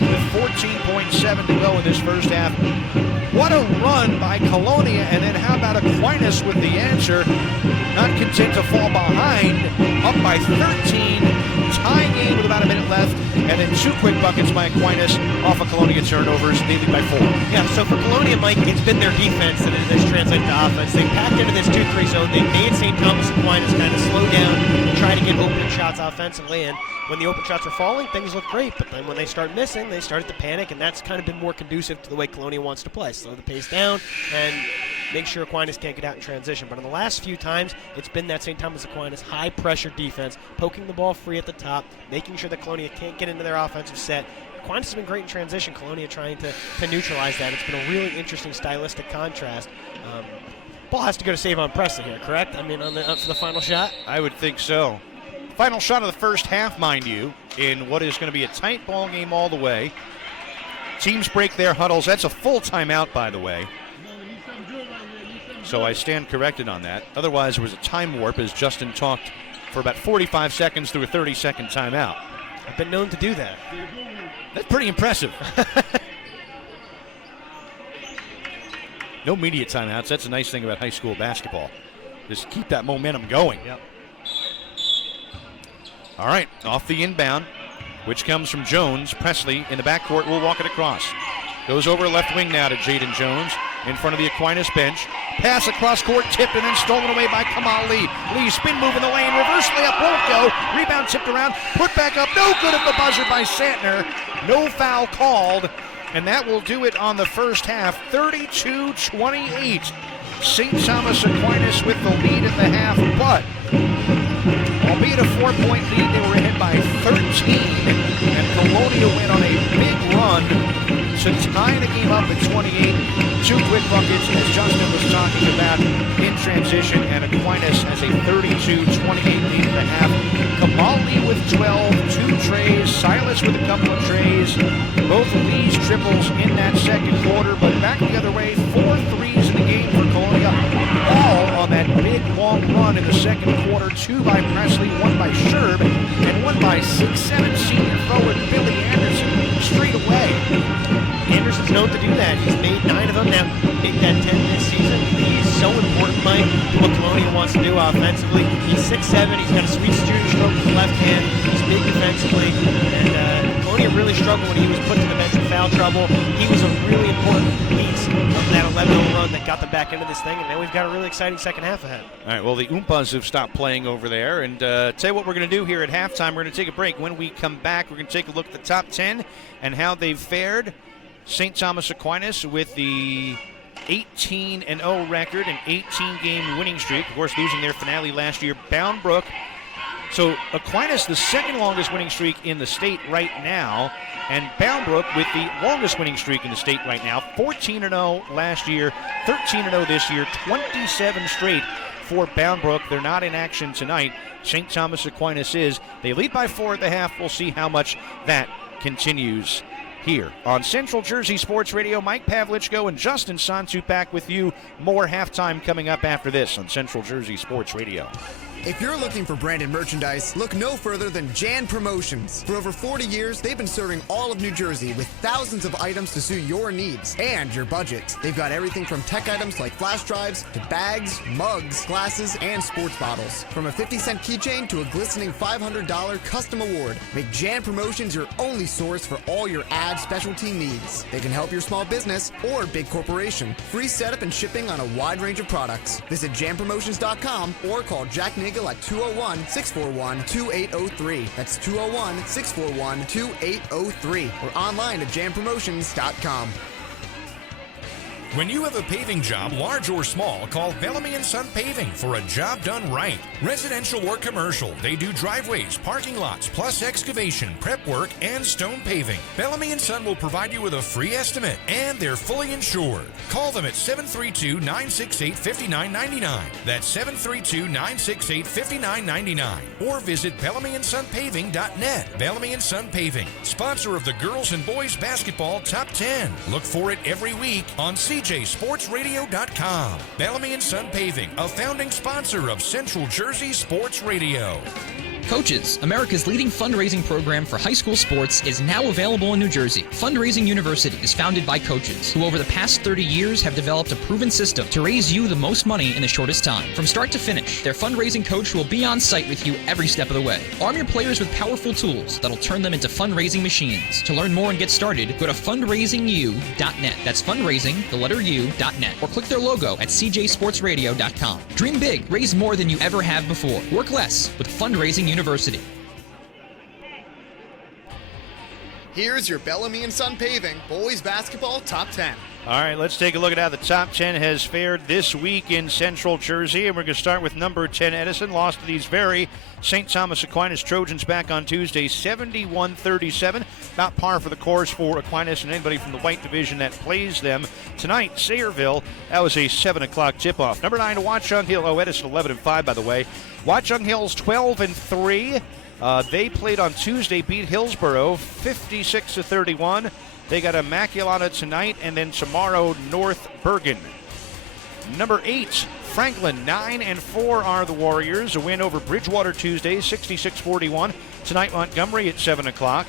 with 14.7 to go in this first half. What a run by Colonia, and then how about Aquinas with the answer? Not content to fall behind, up by 13, tie game with about a minute left, and then 2 quick buckets by Aquinas off of Colonia turnovers. They lead by 4. Yeah, so for Colonia, Mike, it's been their defense that has translated to offense. They've packed into this 2-3 zone. They've made St. Thomas Aquinas kind of slow down and try to get open shots offensively, and when the open shots are falling, things look great, but then when they start missing, they started to panic, and that's kind of been more conducive to the way Colonia wants to play. Slow the pace down and make sure Aquinas can't get out in transition. But in the last few times, it's been that St. Thomas Aquinas high-pressure defense, poking the ball free at the top, making sure that Colonia can't get into their offensive set. Aquinas has been great in transition. Colonia trying to neutralize that. It's been a really interesting stylistic contrast. Ball has to go to save on Presley here, correct? I mean, for the final shot? I would think so. Final shot of the first half, mind you, in what is going to be a tight ball game all the way. Teams break their huddles. That's a full timeout, by the way. So I stand corrected on that. Otherwise, there was a time warp as Justin talked for about 45 seconds through a 30-second timeout. I've been known to do that. That's pretty impressive. No media timeouts. That's a nice thing about high school basketball. Just keep that momentum going. Yep. All right, off the inbound, which comes from Jones. Presley in the backcourt will walk it across. Goes over left wing now to Jaden Jones in front of the Aquinas bench. Pass across court, tipped and then stolen away by Kamal Lee. Lee spin move in the lane, reverse layup, won't go. Rebound tipped around, put back up, no good at the buzzer by Santner. No foul called, and that will do it on the first half, 32-28. St. Thomas Aquinas with the lead in the half, but albeit a 4-point lead, they were ahead by 13, and Colonia went on a big run to tie the game up at 28. 2 quick buckets, as Justin was talking about, in transition, and Aquinas has a 32-28 lead in the half. Kamali with 12, 2 trays, Silas with a couple of trays. Both of these triples in that second quarter, but back the other way, 4 threes in the game for Colonia. All on that big, long run in the second quarter. 2 by Presley, 1 by Sherb, and 1 by 6'7" senior forward Billy Anderson straight away. Anderson's known to do that. He's made 9 of them now. Make that 10 this season. He's so important, Mike, to what Colonia wants to do offensively. He's 6'7". He's got a sweet shooting stroke with the left hand. He's big defensively. And Colonia really struggled when he was put to the bench in foul trouble. He was a really important piece of that 11-0 run that got them back into this thing. And now we've got a really exciting second half ahead. All right, well, the Oompas have stopped playing over there. And tell you what we're going to do here at halftime. We're going to take a break. When we come back, we're going to take a look at the top 10 and how they've fared. St. Thomas Aquinas with the 18-0 record and 18-game winning streak. Of course, losing their finale last year. Bound Brook. So Aquinas, the second longest winning streak in the state right now, and Bound Brook with the longest winning streak in the state right now. 14-0 last year, 13-0 this year, 27 straight for Bound Brook. They're not in action tonight. St. Thomas Aquinas is. They lead by 4 at the half. We'll see how much that continues here on Central Jersey Sports Radio. Mike Pavlichko and Justin Santu back with you. More halftime coming up after this on Central Jersey Sports Radio. If you're looking for branded merchandise, look no further than Jan Promotions. For over 40 years, they've been serving all of New Jersey with thousands of items to suit your needs and your budget. They've got everything from tech items like flash drives to bags, mugs, glasses, and sports bottles. From a 50-cent keychain to a glistening $500 custom award, make Jan Promotions your only source for all your ad specialty needs. They can help your small business or big corporation. Free setup and shipping on a wide range of products. Visit janpromotions.com or call Jack Nigel at 201-641-2803. That's 201-641-2803. Or online at janpromotions.com. When you have a paving job, large or small, call Bellamy & Son Paving for a job done right. Residential or commercial, they do driveways, parking lots, plus excavation, prep work, and stone paving. Bellamy & Son will provide you with a free estimate, and they're fully insured. Call them at 732-968-5999. That's 732-968-5999. Or visit BellamyandSonPaving.net. Bellamy & Son Paving, sponsor of the girls and boys basketball top 10. Look for it every week on CJSportsRadio.com. Bellamy & Son Paving, a founding sponsor of Central Jersey Sports Radio. Coaches, America's leading fundraising program for high school sports, is now available in New Jersey. Fundraising University is founded by coaches who over the past 30 years have developed a proven system to raise you the most money in the shortest time. From start to finish, their fundraising coach will be on site with you every step of the way. Arm your players with powerful tools that'll turn them into fundraising machines. To learn more and get started, go to fundraisingu.net. That's fundraising, the letter U.net. Or click their logo at cjsportsradio.com. Dream big, raise more than you ever have before. Work less with Fundraising University. Here's your Bellamy & Son Paving Boys Basketball Top 10. All right, let's take a look at how the top 10 has fared this week in Central Jersey. And we're going to start with number 10, Edison. Lost to these very St. Thomas Aquinas Trojans back on Tuesday, 71-37. About par for the course for Aquinas and anybody from the white division that plays them. Tonight, Sayreville, that was a 7 o'clock tip-off. Number 9, Watchung Hill. Oh, Edison 11-5, by the way. Watchung Hill's 12-3. They played on Tuesday, beat Hillsborough 56-31. They got Immaculata tonight, and then tomorrow, North Bergen. Number 8, Franklin, 9-4 are the Warriors. A win over Bridgewater Tuesday, 66-41. Tonight, Montgomery at 7 o'clock.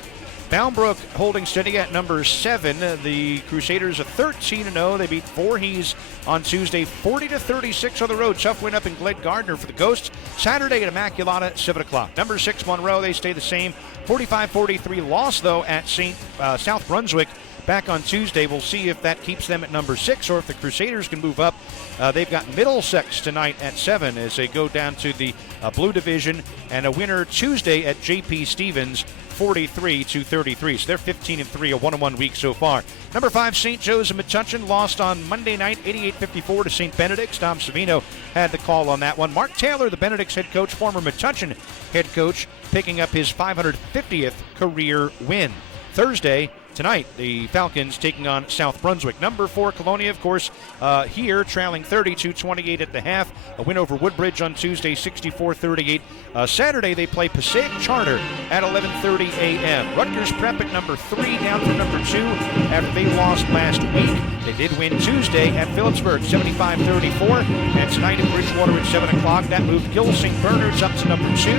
Boundbrook holding steady at number 7. The Crusaders are 13-0. They beat Voorhees on Tuesday, 40-36 on the road. Tough win up in Glen Gardner for the Ghosts. Saturday at Immaculata at 7 o'clock. Number 6, Monroe, they stay the same. 45-43 loss, though, at South Brunswick back on Tuesday. We'll see if that keeps them at number 6 or if the Crusaders can move up. They've got Middlesex tonight at 7 as they go down to the Blue Division, and a winner Tuesday at J.P. Stevens, 43-33. So they're 15-3, a 1-1 week so far. Number 5, St. Joe's and Metuchen lost on Monday night, 88-54 to St. Benedict's. Tom Savino had the call on that one. Mark Taylor, the Benedict's head coach, former Metuchen head coach, picking up his 550th career win. Thursday, tonight, the Falcons taking on South Brunswick. Number 4, Colonia, of course, here trailing 32-28 at the half. A win over Woodbridge on Tuesday, 64-38. Saturday, they play Passaic Charter at 11:30 a.m. Rutgers Prep at number 3, down from number 2 after they lost last week. They did win Tuesday at Phillipsburg, 75-34. And tonight at Bridgewater at 7 o'clock, that moved Gill St. Bernard's up to number 2.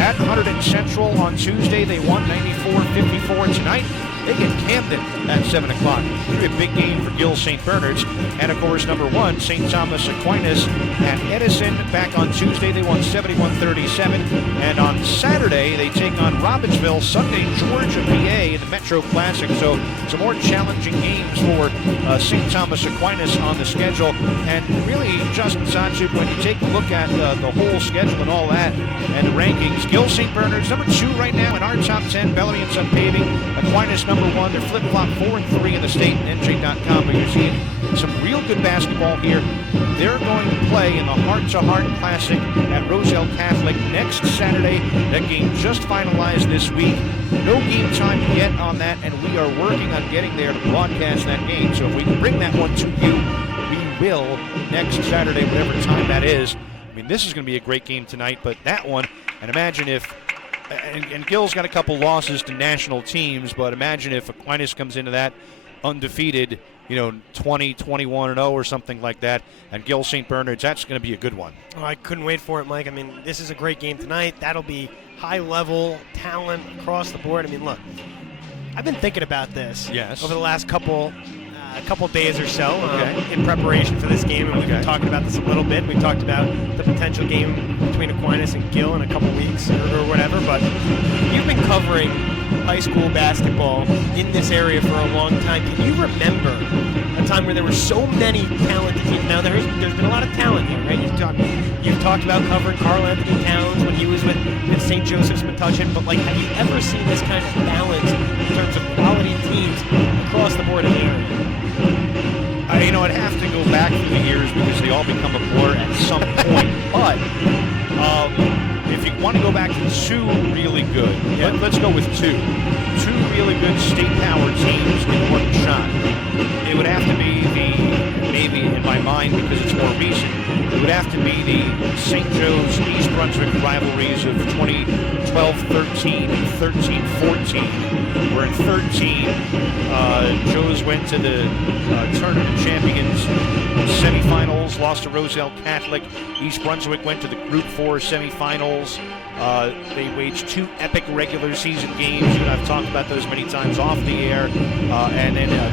At Hunterdon Central on Tuesday, they won 94-54. Tonight, they get Camden at 7 o'clock. A big game for Gill St. Bernard's. And, of course, number 1, St. Thomas Aquinas at Edison. Back on Tuesday, they won 71-37. And on Saturday, they take on Robbinsville. Sunday, Georgia, PA in the Metro Classic. So some more challenging games for St. Thomas Aquinas on the schedule. And really, Justin Sanchuk, when you take a look at the whole schedule and all that and the rankings, Gill St. Bernard's number 2 right now in our top 10. Bellamy & Son Paving. Aquinas number 1. They're flip-flop 4-3 in the state and NJ.com. But you're seeing some real good basketball here. They're going to play in the Heart to Heart Classic at Roselle Catholic next Saturday. That game just finalized this week. No game time yet on that, and we are working on getting there to broadcast that game. So if we can bring that one to you, we will next Saturday, whatever time that is. I mean, this is going to be a great game tonight, but that one, and imagine if and Gill's got a couple losses to national teams, but imagine if Aquinas comes into that undefeated, 20-21-0 or something like that, and Gill St. Bernard's, that's going to be a good one. Oh, I couldn't wait for it, Mike. I mean, this is a great game tonight. That'll be high-level talent across the board. I mean, look, I've been thinking about this over the last couple days or so in preparation for this game, and we've been talking about this a little bit. We talked about the potential game between Aquinas and Gill in a couple weeks or whatever, but you've been covering high school basketball in this area for a long time. Can you remember a time where there were so many talented teams? Now, there's been a lot of talent here, right? You've talked about covering Carl Anthony Towns when he was with St. Joseph's Metuchen, but have you ever seen this kind of balance in terms of quality teams across the board in the area? I'd have to go back through the years because they all become a blur at some point. But if you want to go back to 2 really good, let's go with 2. 2 really good state power teams in one shot. It would have to be maybe in my mind, mind because it's more recent, it would have to be the St. Joe's East Brunswick rivalries of 2012-13 and 13-14, where in 13, Joe's went to the Tournament Champions semifinals, lost to Roselle Catholic. East Brunswick went to the Group 4 semifinals. They waged 2 epic regular season games. You and I've talked about those many times off the air. And then a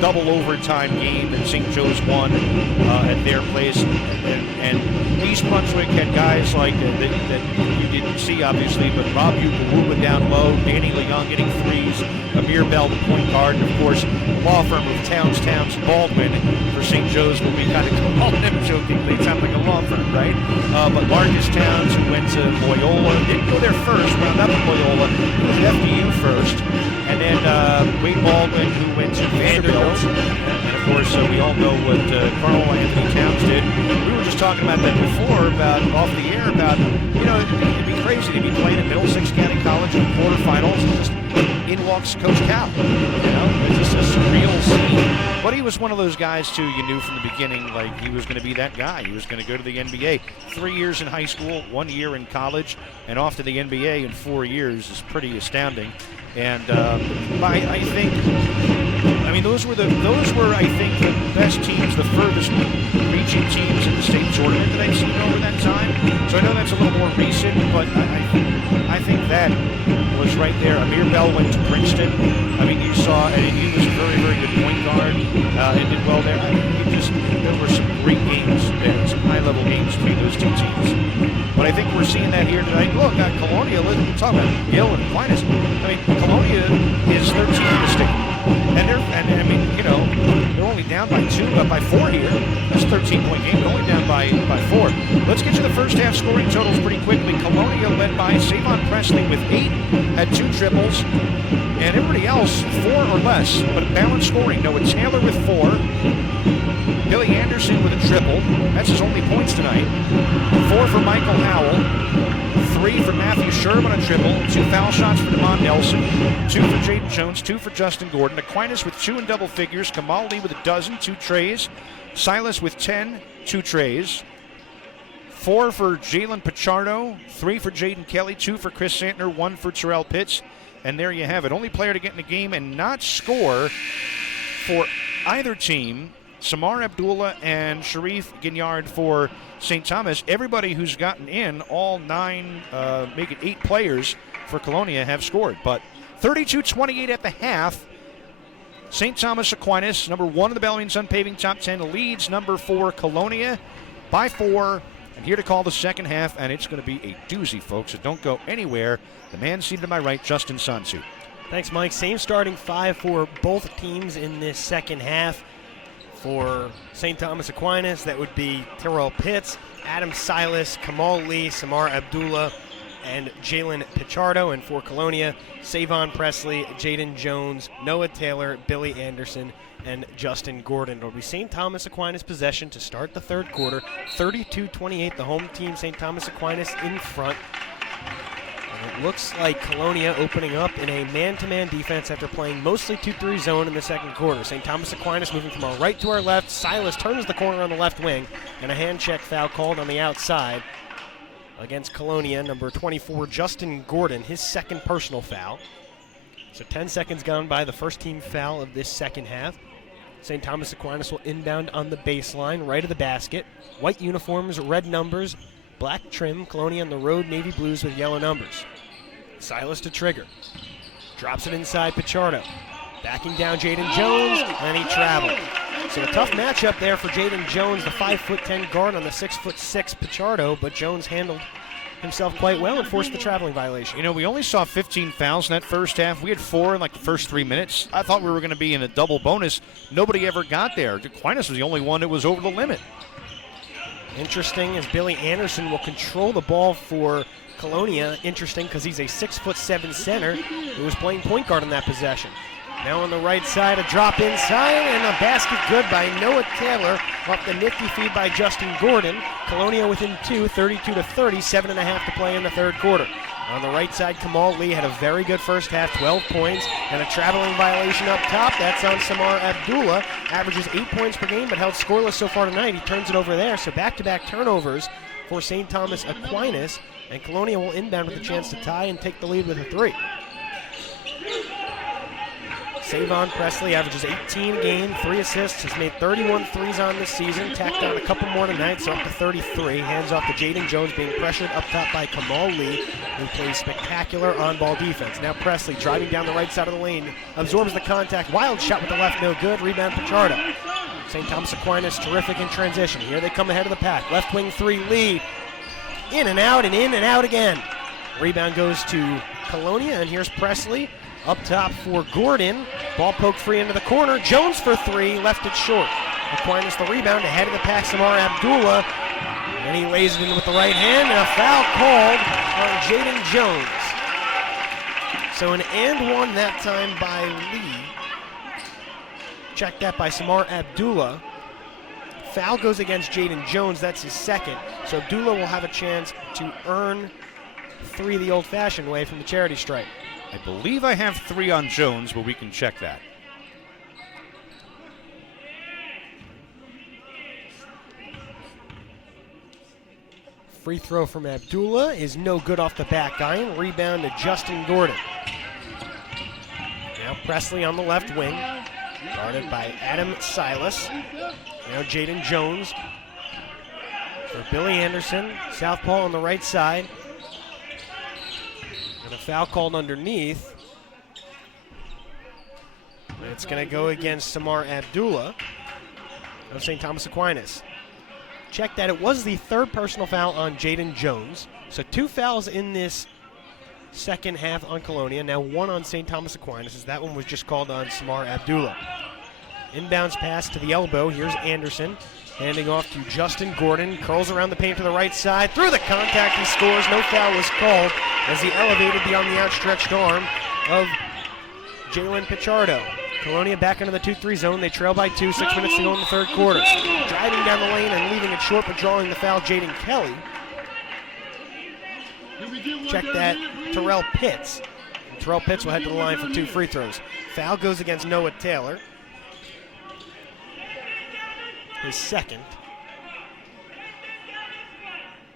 double overtime game that St. Joe's won at their place. And East Brunswick had guys like that you didn't see, obviously, but Rob Ukaluba down low, Danny Leung getting threes, Amir Bell, the point guard, and of course, the law firm of Towns and Baldwin for St. Joe's will be kind of calling them jokingly. It sounds like a law firm, right? But Marcus Towns, who went to Loyola, didn't go there first, wound up at Loyola, was FDU first, and then Wade Baldwin, who went to Vanderbilt, and of course, we all know what Carl Anthony Towns did. We were just talking about that before, about off the air, about, it'd be crazy to be playing at Middlesex County College in the quarterfinals, and just in walks Coach Cal. It's just a surreal scene. But he was one of those guys, too, you knew from the beginning, like he was going to be that guy. He was going to go to the NBA. 3 years in high school, 1 year in college, and off to the NBA in 4 years is pretty astounding. And I think, those were, I think, the best teams, the furthest reaching teams in the state tournament that I've seen over that time. So I know that's a little more recent, but I think that was right there. Amir Bell went to Princeton. You saw, and he was a very, very good point guard and did well there. There were some great games there, some high-level games between those two teams. But I think we're seeing that here tonight. Look, Colonia, we're talking about Gill and Aquinas. Colonia is 13th in the state. And they're only down by 2, but by 4 here. That's a 13-point game, but only down by 4. Let's get to the first half scoring totals pretty quickly. Colonia led by Savon Presley with 8, had 2 triples, and everybody else 4 or less, but balanced scoring. Noah Taylor with 4, Billy Anderson with a triple. That's his only points tonight. 4 for Michael Howell. 3 for Matthew Sherman, a triple. 2 foul shots for DeMond Nelson. 2 for Jaden Jones. 2 for Justin Gordon. Aquinas with 2 in double figures. Kamal Lee with a dozen, 2 trays. Silas with 10, 2 trays. 4 for Jalen Pichardo. 3 for Jaden Kelly. 2 for Chris Santner. 1 for Terrell Pitts. And there you have it. Only player to get in the game and not score for either team. Samar Abdullah and Sharif Ginyard for St. Thomas. Everybody who's gotten in, all 9, make it 8 players for Colonia have scored. But 32-28 at the half. St. Thomas Aquinas, number 1 in the Bellamy and Sun Paving Top 10, leads number 4 Colonia by 4. And here to call the second half, and it's going to be a doozy, folks, so don't go anywhere. The man seated to my right, Justin Sansu. Thanks, Mike. Same starting 5 for both teams in this second half. For St. Thomas Aquinas, that would be Terrell Pitts, Adam Silas, Kamal Lee, Samar Abdullah, and Jalen Pichardo. And for Colonia, Savon Presley, Jaden Jones, Noah Taylor, Billy Anderson, and Justin Gordon. It'll be St. Thomas Aquinas possession to start the third quarter. 32-28, the home team, St. Thomas Aquinas in front. It looks like Colonia opening up in a man-to-man defense after playing mostly 2-3 zone in the second quarter. St. Thomas Aquinas moving from our right to our left. Silas turns the corner on the left wing, and a hand check foul called on the outside against Colonia. Number 24, Justin Gordon, his second personal foul. So 10 seconds gone by the first team foul of this second half. St. Thomas Aquinas will inbound on the baseline, right of the basket. White uniforms, red numbers, black trim. Colonia on the road, navy blues with yellow numbers. Silas to trigger. Drops it inside Pichardo. Backing down Jaden Jones, and he traveled. So a tough matchup there for Jaden Jones, the 5'10" guard on the 6'6" Pichardo, but Jones handled himself quite well and forced the traveling violation. We only saw 15 fouls in that first half. We had 4 in the first 3 minutes. I thought we were going to be in a double bonus. Nobody ever got there. Aquinas was the only one that was over the limit. Interesting, as Billy Anderson will control the ball for Colonia. Interesting because he's a 6'7" center who was playing point guard in that possession. Now on the right side, a drop inside, and a basket good by Noah Taylor off the nifty feed by Justin Gordon. Colonia within 2, 32-30, 7.5 to play in the third quarter. On the right side, Kamal Lee had a very good first half, 12 points, and a traveling violation up top. That's on Samar Abdullah. Averages 8 points per game, but held scoreless so far tonight. He turns it over there, so back-to-back turnovers for St. Thomas Aquinas, and Colonia will inbound with a chance to tie and take the lead with a 3. Savon Presley averages 18 a game, 3 assists, has made 31 threes on this season, tacked on a couple more tonight, so up to 33. Hands off to Jaden Jones, being pressured up top by Kamal Lee, who plays spectacular on-ball defense. Now Presley driving down the right side of the lane, absorbs the contact, wild shot with the left, no good, rebound Pichardo. St. Thomas Aquinas terrific in transition. Here they come ahead of the pack. Left wing 3, Lee, in and out again. Rebound goes to Colonia, and here's Presley. Up top for Gordon. Ball poked free into the corner. Jones for 3, left it short. Aquinas the rebound, ahead of the pack, Samar Abdullah. And he lays it in with the right hand, and a foul called on Jaden Jones. So an and one that time by Lee. Check that by Samar Abdullah. Foul goes against Jaden Jones, that's his second. So Abdullah will have a chance to earn 3 the old-fashioned way from the charity stripe. I believe I have 3 on Jones, but we can check that. Free throw from Abdullah is no good off the back iron. Rebound to Justin Gordon. Now Presley on the left wing, guarded by Adam Silas. Now Jaden Jones for Billy Anderson. Southpaw on the right side. And a foul called underneath. And it's going to go against Samar Abdullah of St. Thomas Aquinas. Check that. It was the 3rd personal foul on Jaden Jones. So 2 fouls in this second half on Colonia. Now 1 on St. Thomas Aquinas, as that one was just called on Samar Abdullah. Inbounds pass to the elbow. Here's Anderson. Handing off to Justin Gordon. Curls around the paint to the right side. Through the contact, he scores. No foul was called as he elevated beyond the outstretched arm of Jalen Pichardo. Colonia back into the 2-3 zone. They trail by 2, 6 minutes to go in the 3rd quarter. Driving down the lane and leaving it short, but drawing the foul, Jaden Kelly. Check that, Terrell Pitts. And Terrell Pitts will head to the line for 2 free throws. Foul goes against Noah Taylor. His second.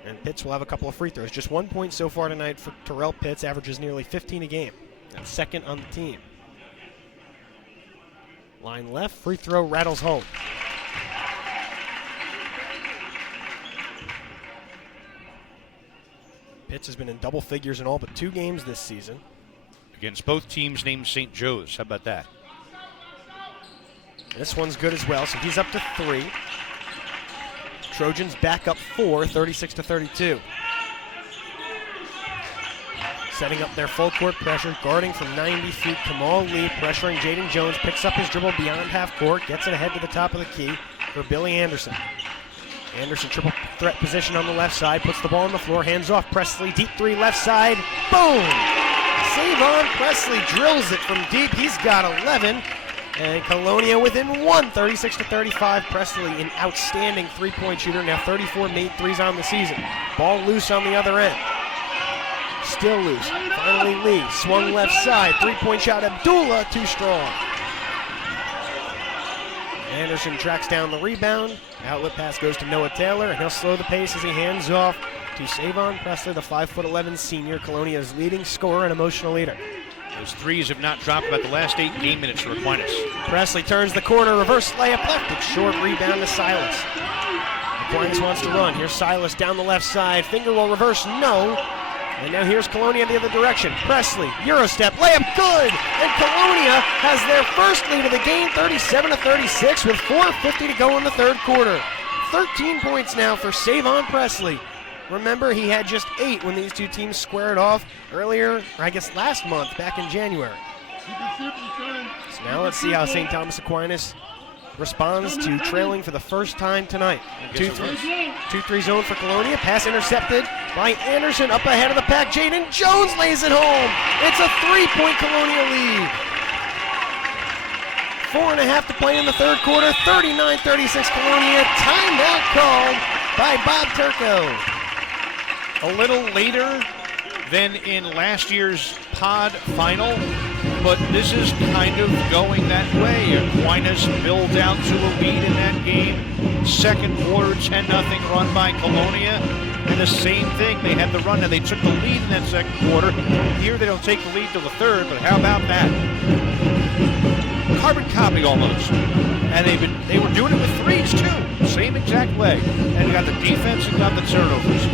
And Pitts will have a couple of free throws. Just 1 point so far tonight for Terrell Pitts, averages nearly 15 a game. That's second on the team. Line left, free throw rattles home. Pitts has been in double figures in all but 2 games this season. Against both teams named St. Joe's. How about that? This one's good as well, so he's up to 3. Trojans back up 4, 36-32. Setting up their full court pressure, guarding from 90 feet. Kamal Lee pressuring Jaden Jones, picks up his dribble beyond half court, gets it ahead to the top of the key for Billy Anderson. Anderson triple threat position on the left side, puts the ball on the floor, hands off Presley, deep 3 left side, boom! Savon Presley drills it from deep, he's got 11. And Colonia within 1, 36-35. Presley, an outstanding 3-point shooter, now 34 made 3s on the season. Ball loose on the other end. Still loose. Finally Lee, swung left side, 3-point shot, Abdullah, too strong. Anderson tracks down the rebound. Outlet pass goes to Noah Taylor, and he'll slow the pace as he hands off to Savon Presley, the 5'11" senior, Colonia's leading scorer and emotional leader. Those 3s have not dropped about the last 8 game minutes for Aquinas. Presley turns the corner, reverse layup, left it short, rebound to Silas. Aquinas wants to run. Here's Silas down the left side, finger roll reverse, no. And now here's Colonia the other direction. Presley, Eurostep, layup, good! And Colonia has their first lead of the game, 37-36, with 4:50 to go in the 3rd quarter. 13 points now for Savon Presley. Remember, he had just 8 when these 2 teams squared off earlier, or I guess last month, back in January. So now let's see how St. Thomas Aquinas responds to trailing for the first time tonight. 2-3 zone for Colonia. Pass intercepted by Anderson. Up ahead of the pack. Jaden Jones lays it home. It's a 3-point Colonia lead. 4.5 to play in the 3rd quarter. 39-36 Colonia. Timeout called by Bob Turco. A little later than in last year's pod final, but this is kind of going that way. Aquinas build down to a lead in that game. Second quarter, 10-0 run by Colonia. And the same thing, they had the run and they took the lead in that second quarter. Here they don't take the lead till the third, but how about that? Carbon copy almost. And they were doing it with threes too. Same exact way. And you got the defense and got the turnovers.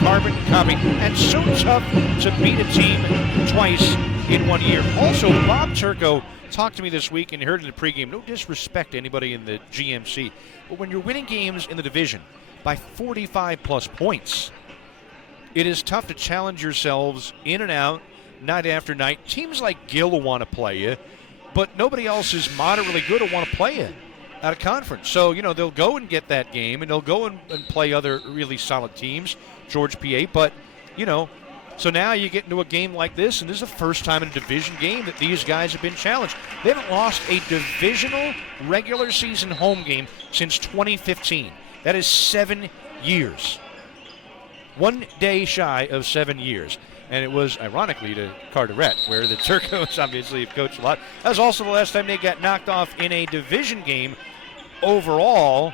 Carbon copy. And so tough to beat a team twice in 1 year. Also, Bob Turco talked to me this week and heard in the pregame, no disrespect to anybody in the GMC, but when you're winning games in the division by 45 plus points, it is tough to challenge yourselves in and out, night after night. Teams like Gill will want to play you, but nobody else is moderately good or want to play you out of conference. So, they'll go and get that game, and they'll go and play other really solid teams, George PA, but, so now you get into a game like this, and this is the first time in a division game that these guys have been challenged. They haven't lost a divisional regular season home game since 2015. That is 7 years. 1 day shy of 7 years. And it was, ironically, to Carteret, where the Turcos obviously have coached a lot. That was also the last time they got knocked off in a division game overall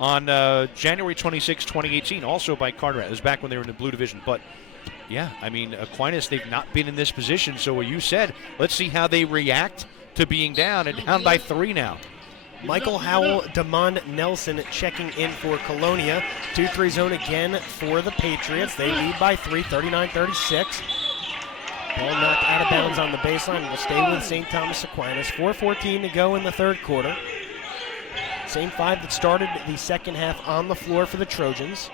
on January 26, 2018, also by Carteret. It was back when they were in the blue division. But, yeah, Aquinas, they've not been in this position. So what you said, let's see how they react to being down, and down by 3 now. Michael Howell, Damon Nelson checking in for Colonia. 2-3 zone again for the Patriots. They lead by 3, 39-36. Ball knocked out of bounds on the baseline. Will stay with St. Thomas Aquinas. 4:14 to go in the third quarter. Same 5 that started the second half on the floor for the Trojans.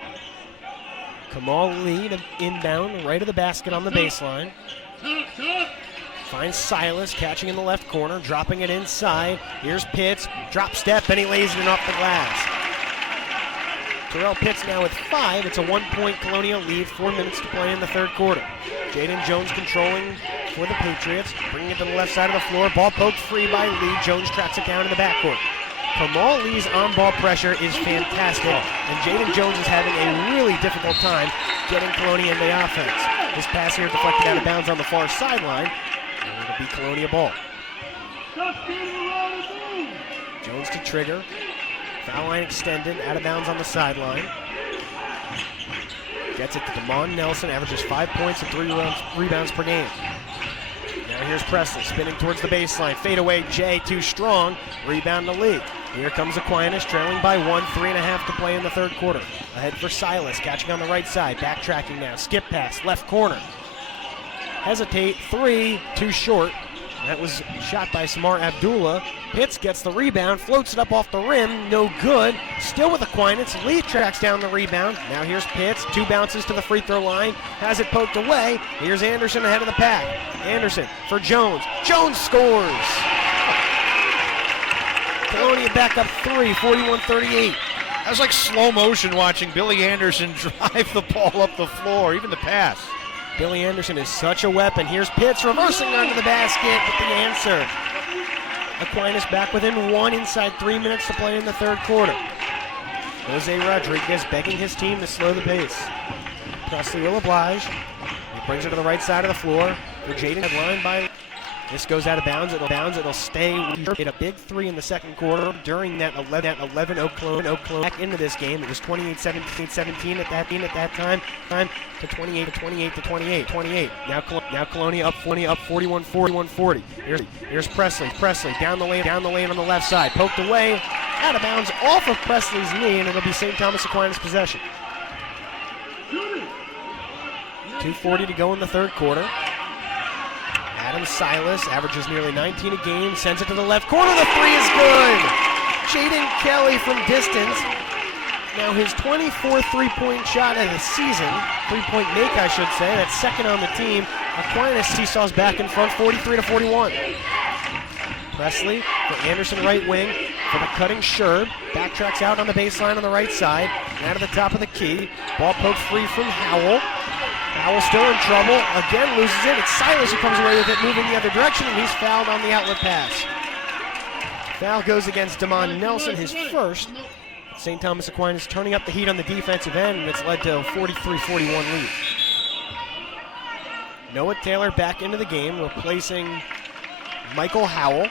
Kamal Lee inbound, right of the basket on the baseline. Finds Silas catching in the left corner, dropping it inside. Here's Pitts, drop step, and he lays it in off the glass. Terrell Pitts now with 5. It's a 1-point Colonia lead, 4 minutes to play in the third quarter. Jaden Jones controlling for the Patriots, bringing it to the left side of the floor. Ball poked free by Lee. Jones tracks it down in the backcourt. Kamal Lee's on-ball pressure is fantastic, and Jaden Jones is having a really difficult time getting Colonia in the offense. His pass here deflected out of bounds on the far sideline. It'll be Colonia ball. Jones to trigger. Foul line extended, out of bounds on the sideline. Gets it to Damon Nelson, averages 5 points and 3 rebounds per game. Now here's Presley, spinning towards the baseline. Fade away, Jay, too strong. Rebound to Lee. Here comes Aquinas, trailing by 1, 3.5 to play in the third quarter. Ahead for Silas, catching on the right side, backtracking now. Skip pass, left corner. Hesitate, 3, too short. That was shot by Samar Abdullah. Pitts gets the rebound, floats it up off the rim, no good. Still with Aquinas, Lee tracks down the rebound. Now here's Pitts, 2 bounces to the free throw line, has it poked away. Here's Anderson ahead of the pack. Anderson for Jones. Jones scores! Colonia back up 3, 41-38. That was like slow motion watching Billy Anderson drive the ball up the floor, even the pass. Billy Anderson is such a weapon. Here's Pitts reversing onto the basket with the answer. Aquinas back within 1 inside 3 minutes to play in the third quarter. Jose Rodriguez begging his team to slow the pace. Presley will oblige. He brings it to the right side of the floor for Jaden. Headline by. This goes out of bounds. It'll stay. Hit a big 3 in the second quarter. During that 11 Oak Colonia back into this game. It was 28-17 at that time. To 28. Now Colonia up 41-40. Here's Presley down the lane on the left side. Poked away, out of bounds off of Presley's knee, and it'll be St. Thomas Aquinas' possession. 2:40 to go in the third quarter. Adam Silas averages nearly 19 a game, sends it to the left corner. The 3 is good. Jaden Kelly from distance. Now his 24th three-point shot of the season, three-point make I should say. That's second on the team. Aquinas seesaws back in front, 43-41. Presley for Anderson right wing for the cutting Sherb. Backtracks out on the baseline on the right side. Out of the top of the key. Ball poked free from Howell. Howell still in trouble. Again loses it. It's Silas who comes away with it, moving the other direction, and he's fouled on the outlet pass. Foul goes against Damon Nelson, his first. St. Thomas Aquinas turning up the heat on the defensive end, and it's led to a 43-41 lead. Noah Taylor back into the game, replacing Michael Howell.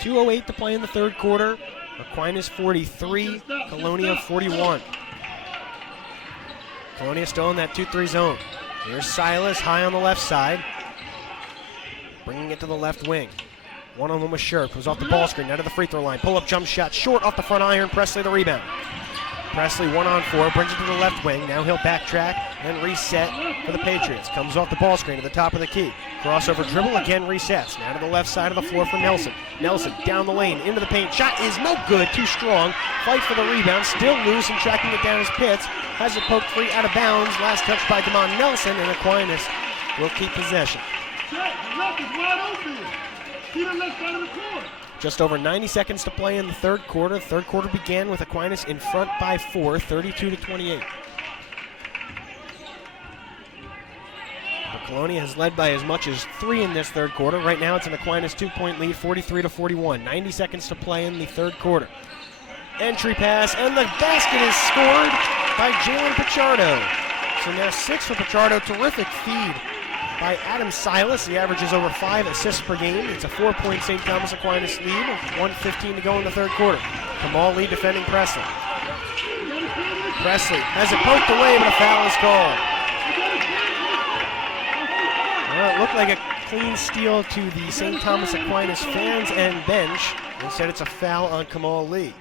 2:08 to play in the third quarter. Aquinas 43, Colonia 41. Colonia still in that 2-3 zone. Here's Silas high on the left side, bringing it to the left wing. One-on-one with Scherb, comes off the ball screen, out of the free throw line. Pull-up jump shot, short off the front iron. Presley the rebound. Presley 1-on-4, brings it to the left wing. Now he'll backtrack and reset for the Patriots. Comes off the ball screen to the top of the key. Crossover dribble, again resets. Now to the left side of the floor for Nelson. Nelson down the lane, into the paint. Shot is no good, too strong. Fight for the rebound, still loose and tracking it down is Pitts. Has it poked free out of bounds. Last touch by DeMond Nelson, and Aquinas will keep possession. Just over 90 seconds to play in the third quarter. Third quarter began with Aquinas in front by 4, 32-28. Colonia has led by as much as 3 in this third quarter. Right now it's an Aquinas 2-point lead, 43-41. 90 seconds to play in the third quarter. Entry pass, and the basket is scored by Jalen Pichardo. So now 6 for Pichardo. Terrific feed by Adam Silas. He averages over 5 assists per game. It's a 4-point St. Thomas Aquinas lead. 1:15 to go in the third quarter. Kamal Lee defending Presley. Presley has it poked away, but a foul is called. Well, it looked like a clean steal to the St. Thomas Aquinas fans and bench. Instead, it's a foul on Kamal Lee.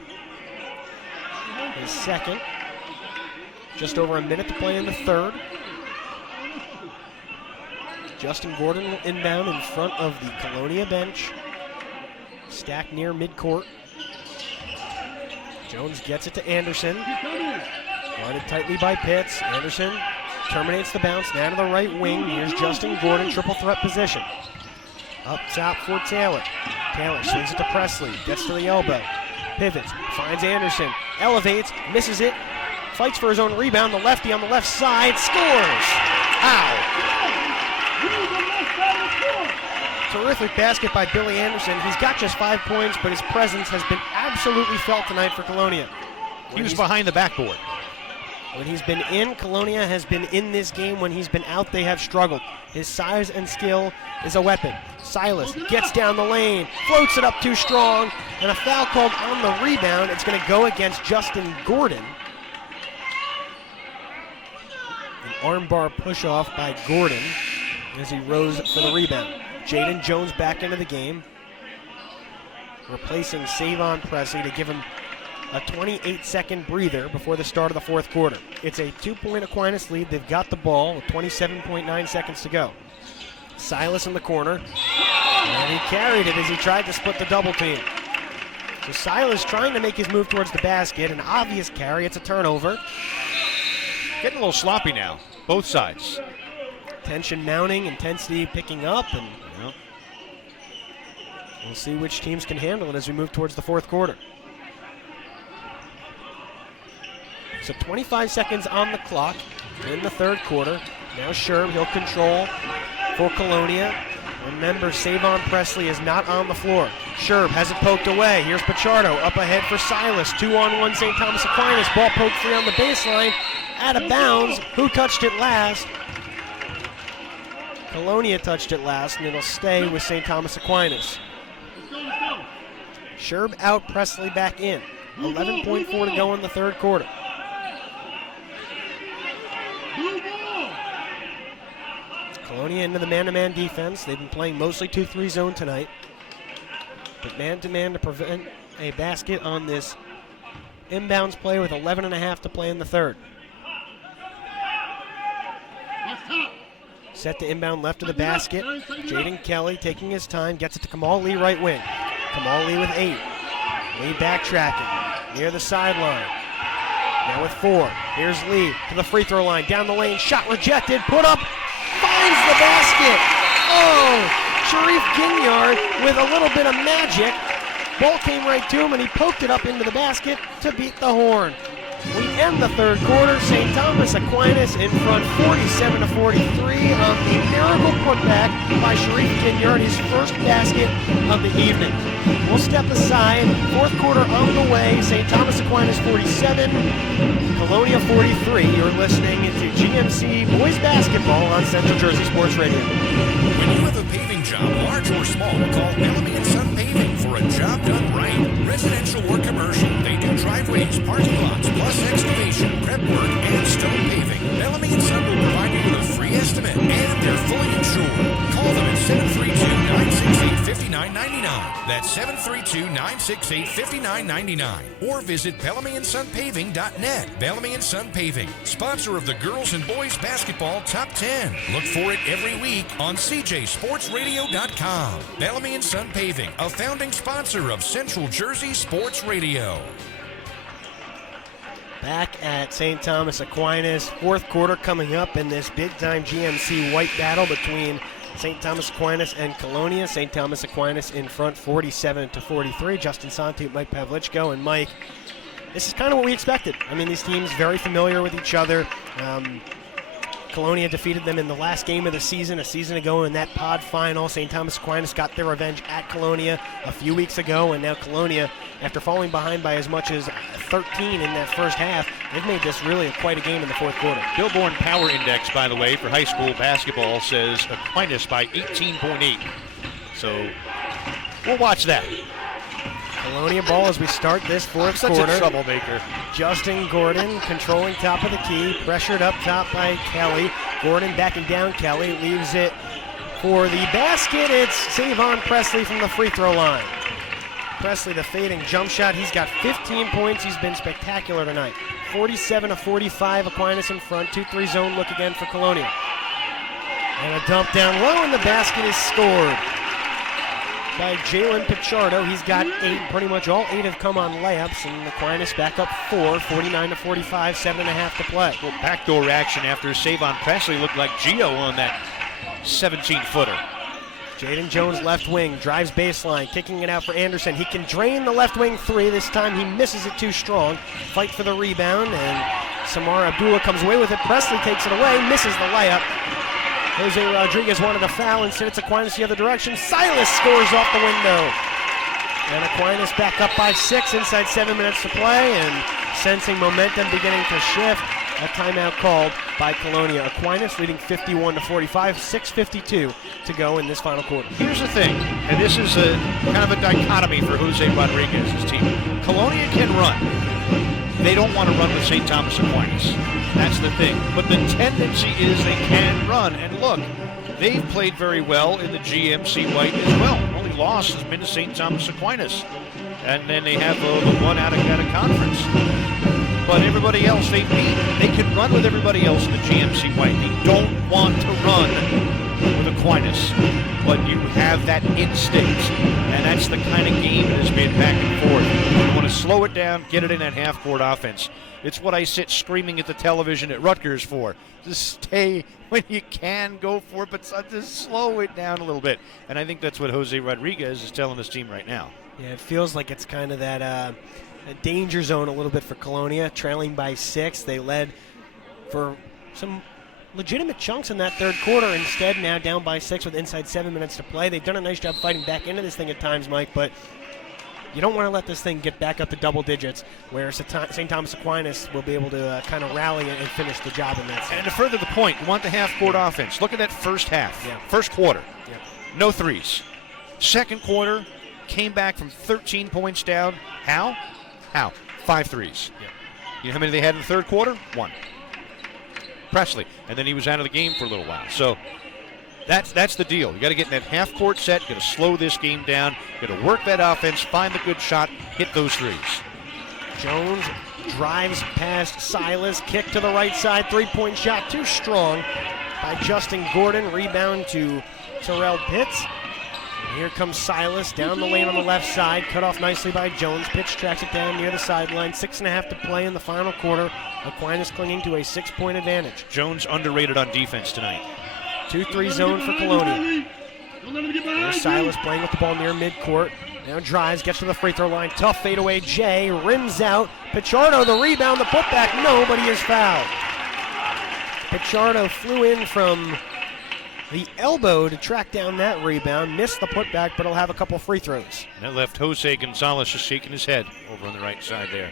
His second. Just over a minute to play in the third. Justin Gordon will inbound in front of the Colonia bench. Stacked near midcourt. Jones gets it to Anderson. Guarded tightly by Pitts. Anderson terminates the bounce. Now to the right wing. Here's Justin Gordon, triple threat position. Up top for Taylor. Taylor swings it to Presley. Gets to the elbow. Pivots. Finds Anderson. Elevates. Misses it. Fights for his own rebound. The lefty on the left side. Scores! Ow! Terrific basket by Billy Anderson. He's got just 5 points, but his presence has been absolutely felt tonight for Colonia. He was behind the backboard. When he's been in, Colonia has been in this game. When he's been out, they have struggled. His size and skill is a weapon. Silas gets down the lane, floats it up too strong, and a foul called on the rebound. It's going to go against Justin Gordon. An armbar push-off by Gordon as he rose for the rebound. Jaden Jones back into the game, replacing Savon Presley to give him a 28-second breather before the start of the fourth quarter. It's a 2-point Aquinas lead. They've got the ball with 27.9 seconds to go. Silas in the corner, and he carried it as he tried to split the double team. So Silas trying to make his move towards the basket, an obvious carry. It's a turnover. Getting a little sloppy now, both sides. Tension mounting, intensity picking up, and we'll see which teams can handle it as we move towards the fourth quarter. So 25 seconds on the clock in the third quarter. Now Scherb, he'll control for Colonia. Remember, Savon Presley is not on the floor. Scherb has it poked away. Here's Pichardo up ahead for Silas. 2-on-1 St. Thomas Aquinas. Ball poked free on the baseline. Out of bounds. Who touched it last? Colonia touched it last, and it'll stay with St. Thomas Aquinas. Scherb out, Presley back in. 11.4 to go in the third quarter. Colonia into the man-to-man defense. They've been playing mostly 2-3 zone tonight. But man-to-man to prevent a basket on this inbounds play with 11.5 to play in the third. Set to inbound left of the basket. Jaden Kelly taking his time, gets it to Kamal Lee right wing. Kamal Lee with 8. Lee backtracking near the sideline. Now with 4. Here's Lee to the free throw line. Down the lane, shot rejected, put up, finds the basket. Oh, Sharif Ginyard with a little bit of magic. Ball came right to him and he poked it up into the basket to beat the horn. We end the third quarter. St. Thomas Aquinas in front 47-43 on the miracle putback by Sharif Ginyard, his first basket of the evening. We'll step aside. Fourth quarter on the way. St. Thomas Aquinas 47, Colonia 43. You're listening to GMC Boys Basketball on Central Jersey Sports Radio. When you have a paving job, large or small, call Bellamy & Son Paving for a job done right. Residential or commercial, they do driveways, parking lots, plus excavation, prep work, and stone paving. Bellamy & Son will provide you with a free estimate, and they're fully insured. Call them at 732-968-5999. That's 732-968-5999. Or visit BellamyandSonPaving.net. Bellamy & Son Paving, sponsor of the girls and boys basketball top 10. Look for it every week on CJSportsRadio.com. Bellamy & Son Paving, a founding sponsor of Central Jersey Sports Radio. Back at St. Thomas Aquinas, fourth quarter coming up in this big-time GMC white battle between St. Thomas Aquinas and Colonia. St. Thomas Aquinas in front 47-43. Justin Santu, Mike Pavlichko, and Mike, this is kind of what we expected. I mean, these teams very familiar with each other. Colonia defeated them in the last game of the season, a season ago in that pod final. St. Thomas Aquinas got their revenge at Colonia a few weeks ago, and now Colonia, after falling behind by as much as 13 in that first half, they've made this really quite a game in the fourth quarter. Billborn Power Index, by the way, for high school basketball says Aquinas by 18.8. So we'll watch that. Colonia ball as we start this fourth Such quarter. a troublemaker. Justin Gordon controlling top of the key, pressured up top by Kelly. Gordon backing down Kelly, leaves it for the basket. It's Savon Presley from the free throw line. Presley, the fading jump shot. He's got 15 points. He's been spectacular tonight. 47-45, Aquinas in front. 2-3 zone look again for Colonia. And a dump down low, and the basket is scored by Jalen Pichardo. He's got 8. Pretty much all 8 have come on layups, and Aquinas back up 4, 49-45, 7.5 to play. Well, backdoor action after Savon Presley looked like Gio on that 17-footer. Jaden Jones, left wing, drives baseline, kicking it out for Anderson. He can drain the left wing 3. This time he misses it too strong. Fight for the rebound, and Samar Abdullah comes away with it. Presley takes it away, misses the layup. Jose Rodriguez wanted a foul. Instead, it's Aquinas the other direction. Silas scores off the window. And Aquinas back up by 6 inside 7 minutes to play, and sensing momentum beginning to shift, a timeout called by Colonia. Aquinas leading 51-45, 6:52 to go in this final quarter. Here's the thing, and this is a kind of a dichotomy for Jose Rodriguez's team. Colonia can run. They don't want to run with St. Thomas Aquinas. That's the thing. But the tendency is they can run. And look, they've played very well in the GMC White as well. Only loss has been to St. Thomas Aquinas. And then they have the one out of conference. But everybody else they beat. They can run with everybody else in the GMC White. They don't want to run with Aquinas. But you have that instinct. And that's the kind of game that has been back and forth. You want to slow it down, get it in that half-court offense. It's what I sit screaming at the television at Rutgers for. Just stay when you can, go for it, but just slow it down a little bit. And I think that's what Jose Rodriguez is telling his team right now. Yeah, it feels like it's kind of that a danger zone a little bit for Colonia, trailing by 6. They led for some legitimate chunks in that third quarter. Instead, now down by 6 with inside 7 minutes to play. They've done a nice job fighting back into this thing at times, Mike, but you don't want to let this thing get back up to double digits, where St. Thomas Aquinas will be able to kind of rally and finish the job in that sense. And to further the point, you want the half-court offense. Look at that first half, first quarter. Yeah. No threes. Second quarter, came back from 13 points down. How? 5 threes. Yeah. You know how many they had in the third quarter? 1. Presley. And then he was out of the game for a little while. So that's the deal. You got to get in that half-court set. You got to slow this game down. You got to work that offense, find the good shot, hit those threes. Jones drives past Silas, kick to the right side, 3-point shot too strong by Justin Gordon. Rebound to Terrell Pitts. Here comes Silas down the lane on the left side, cut off nicely by Jones. Pitts tracks it down near the sideline. 6.5 to play in the final quarter. Aquinas clinging to a 6-point advantage. Jones underrated on defense tonight. 2-3 zone for Colonia. There's Silas playing with the ball near midcourt. Now drives, gets to the free throw line. Tough fadeaway. Jay rims out. Pichardo, the rebound, the putback. No, but he is fouled. Pichardo flew in from the elbow to track down that rebound. Missed the putback, but he'll have a couple free throws. And that left Jose Gonzalez just shaking his head over on the right side there.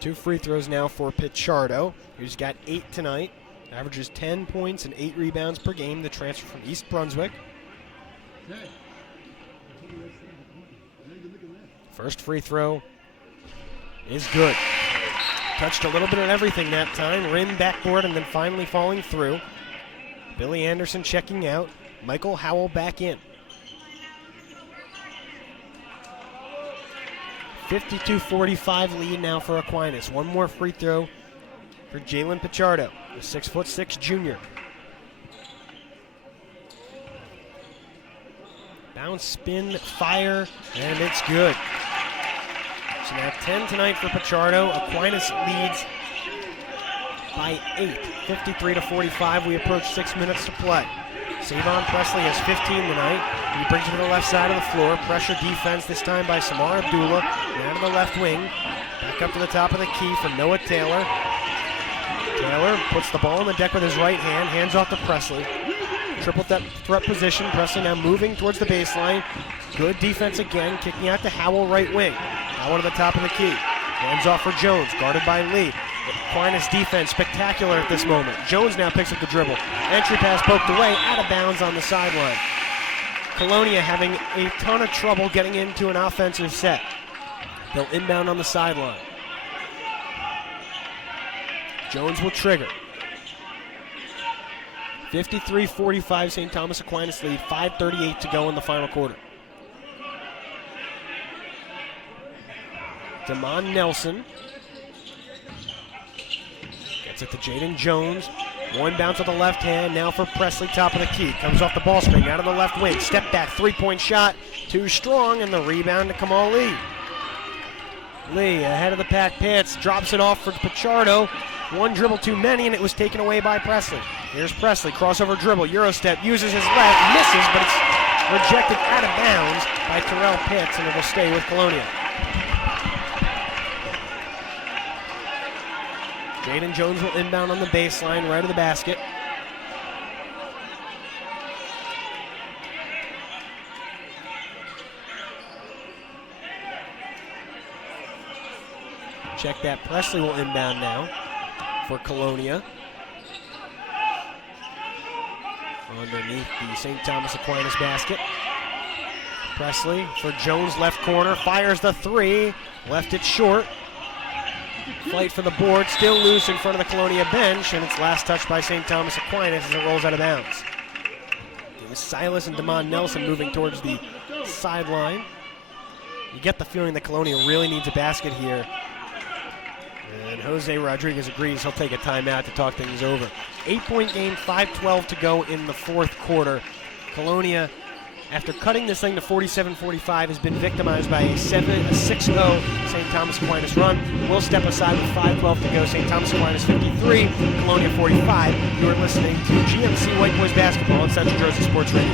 2 free throws now for Pichardo, who's got 8 tonight. Averages 10 points and 8 rebounds per game, the transfer from East Brunswick. First free throw is good. Touched a little bit of everything that time. Rim, backboard, and then finally falling through. Billy Anderson checking out. Michael Howell back in. 52-45 lead now for Aquinas. One more free throw for Jalen Pichardo, the 6'6" junior. Bounce, spin, fire, and it's good. So now 10 tonight for Pichardo. Aquinas leads by 8, 53-45. We approach 6 minutes to play. Savon Presley has 15 tonight. He brings it to the left side of the floor. Pressure defense this time by Samar Abdullah. Down to the left wing. Back up to the top of the key for Noah Taylor. Taylor puts the ball on the deck with his right hand. Hands off to Presley. Triple threat position. Presley now moving towards the baseline. Good defense again. Kicking out to Howell, right wing. Howell to the top of the key. Hands off for Jones. Guarded by Lee. Aquinas defense spectacular at this moment. Jones now picks up the dribble. Entry pass poked away, out of bounds on the sideline. Colonia having a ton of trouble getting into an offensive set. They'll inbound on the sideline. Jones will trigger. 53-45 St. Thomas Aquinas lead. 5:38 to go in the final quarter. Damon Nelson gets it to Jaden Jones. One bounce with the left hand. Now for Presley, top of the key. Comes off the ball screen, out of the left wing. Step back, three-point shot. Too strong, and the rebound to Kamal Lee. Lee ahead of the pack pits. Drops it off for Pichardo. One dribble too many, and it was taken away by Presley. Here's Presley, crossover dribble, Euro step, uses his left, misses, but it's rejected out of bounds by Terrell Pitts, and it will stay with Colonia. Jaden Jones will inbound on the baseline, right of the basket. Check that. Presley will inbound now for Colonia. Underneath the St. Thomas Aquinas basket. Presley for Jones, left corner, fires the three, left it short. Fight for the board, still loose in front of the Colonia bench, and it's last touched by St. Thomas Aquinas as it rolls out of bounds. It was Silas and Damon Nelson moving towards the sideline. You get the feeling that Colonia really needs a basket here. And Jose Rodriguez agrees he'll take a timeout to talk things over. 8-point game, 5:12 to go in the fourth quarter. Colonia, after cutting this thing to 47-45, has been victimized by a 6-0 St. Thomas Aquinas run. We'll step aside with 5:12 to go. St. Thomas Aquinas 53, Colonia 45. You are listening to GMC White Boys Basketball on Central Jersey Sports Radio.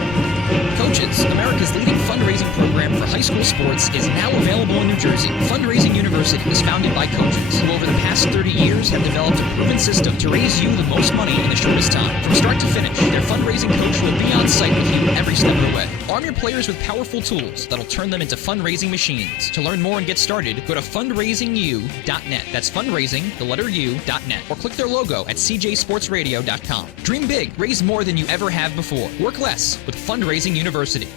Coaches, America's leading fundraising program for high school sports, is now available in New Jersey. Fundraising University is founded by coaches who over the past 30 years have developed a proven system to raise you the most money in the shortest time. From start to finish, their fundraising coach will be on site with you every step of the way. Arm your players with powerful tools that'll turn them into fundraising machines. To learn more and get started, go to fundraisingu.net. That's fundraising, the letter U.net. Or click their logo at cjsportsradio.com. Dream big, raise more than you ever have before. Work less with Fundraising University.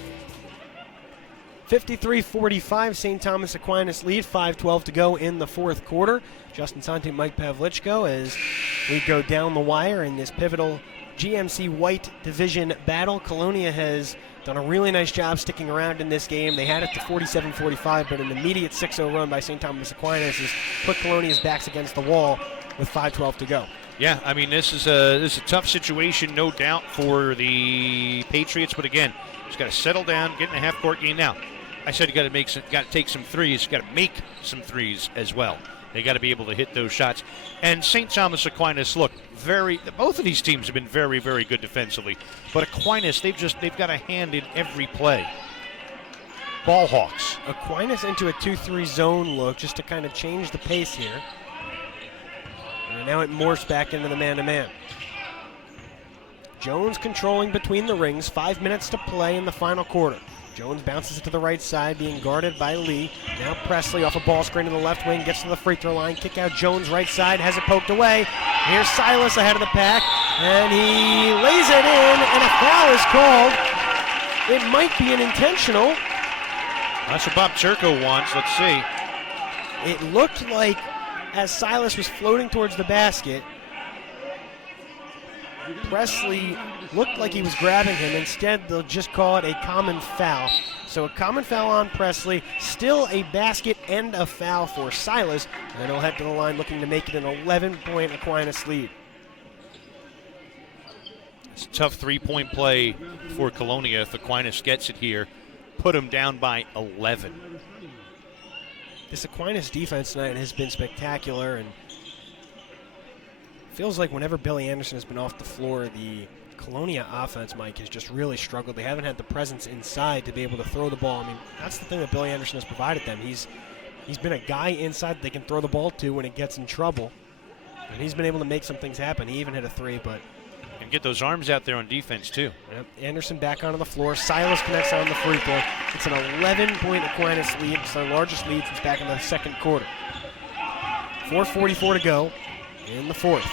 53-45, St. Thomas Aquinas lead, 5:12 to go in the fourth quarter. Justin Santi, Mike Pavlichko, as we go down the wire in this pivotal GMC White Division battle. Colonia has done a really nice job sticking around in this game. They had it to 47-45, but an immediate 6-0 run by St. Thomas Aquinas has put Colonia's backs against the wall with 5:12 to go. Yeah, I mean, this is a tough situation, no doubt, for the Patriots. But again, just got to settle down, get in a half-court game now. I said you got to take some threes. You got to make some threes as well. They got to be able to hit those shots. And St. Thomas Aquinas, look, both of these teams have been very, very good defensively. But Aquinas, they've got a hand in every play. Ball hawks. Aquinas into a 2-3 zone look just to kind of change the pace here. And now it morphs back into the man-to-man. Jones controlling between the rings. 5 minutes to play in the final quarter. Jones bounces it to the right side, being guarded by Lee. Now Presley off a ball screen to the left wing, gets to the free throw line. Kick out Jones right side, has it poked away. Here's Silas ahead of the pack, and he lays it in, and a foul is called. It might be an intentional. That's what Bob Turco wants. Let's see. It looked like as Silas was floating towards the basket, Presley looked like he was grabbing him. Instead, they'll just call it a common foul. So a common foul on Presley, still a basket and a foul for Silas, and he'll head to the line looking to make it an 11-point Aquinas lead. It's a tough three-point play for Colonia if Aquinas gets it here. Put him down by 11. This Aquinas defense tonight has been spectacular, and feels like whenever Billy Anderson has been off the floor, the Colonia offense, Mike, has just really struggled. They haven't had the presence inside to be able to throw the ball. I mean, that's the thing that Billy Anderson has provided them. He's been a guy inside they can throw the ball to when it gets in trouble, and he's been able to make some things happen. He even hit a three, but and get those arms out there on defense, too. Yep. Anderson back onto the floor. Silas connects on the free throw. It's an 11-point Aquinas lead. It's their largest lead since back in the second quarter. 4:44 to go in the fourth.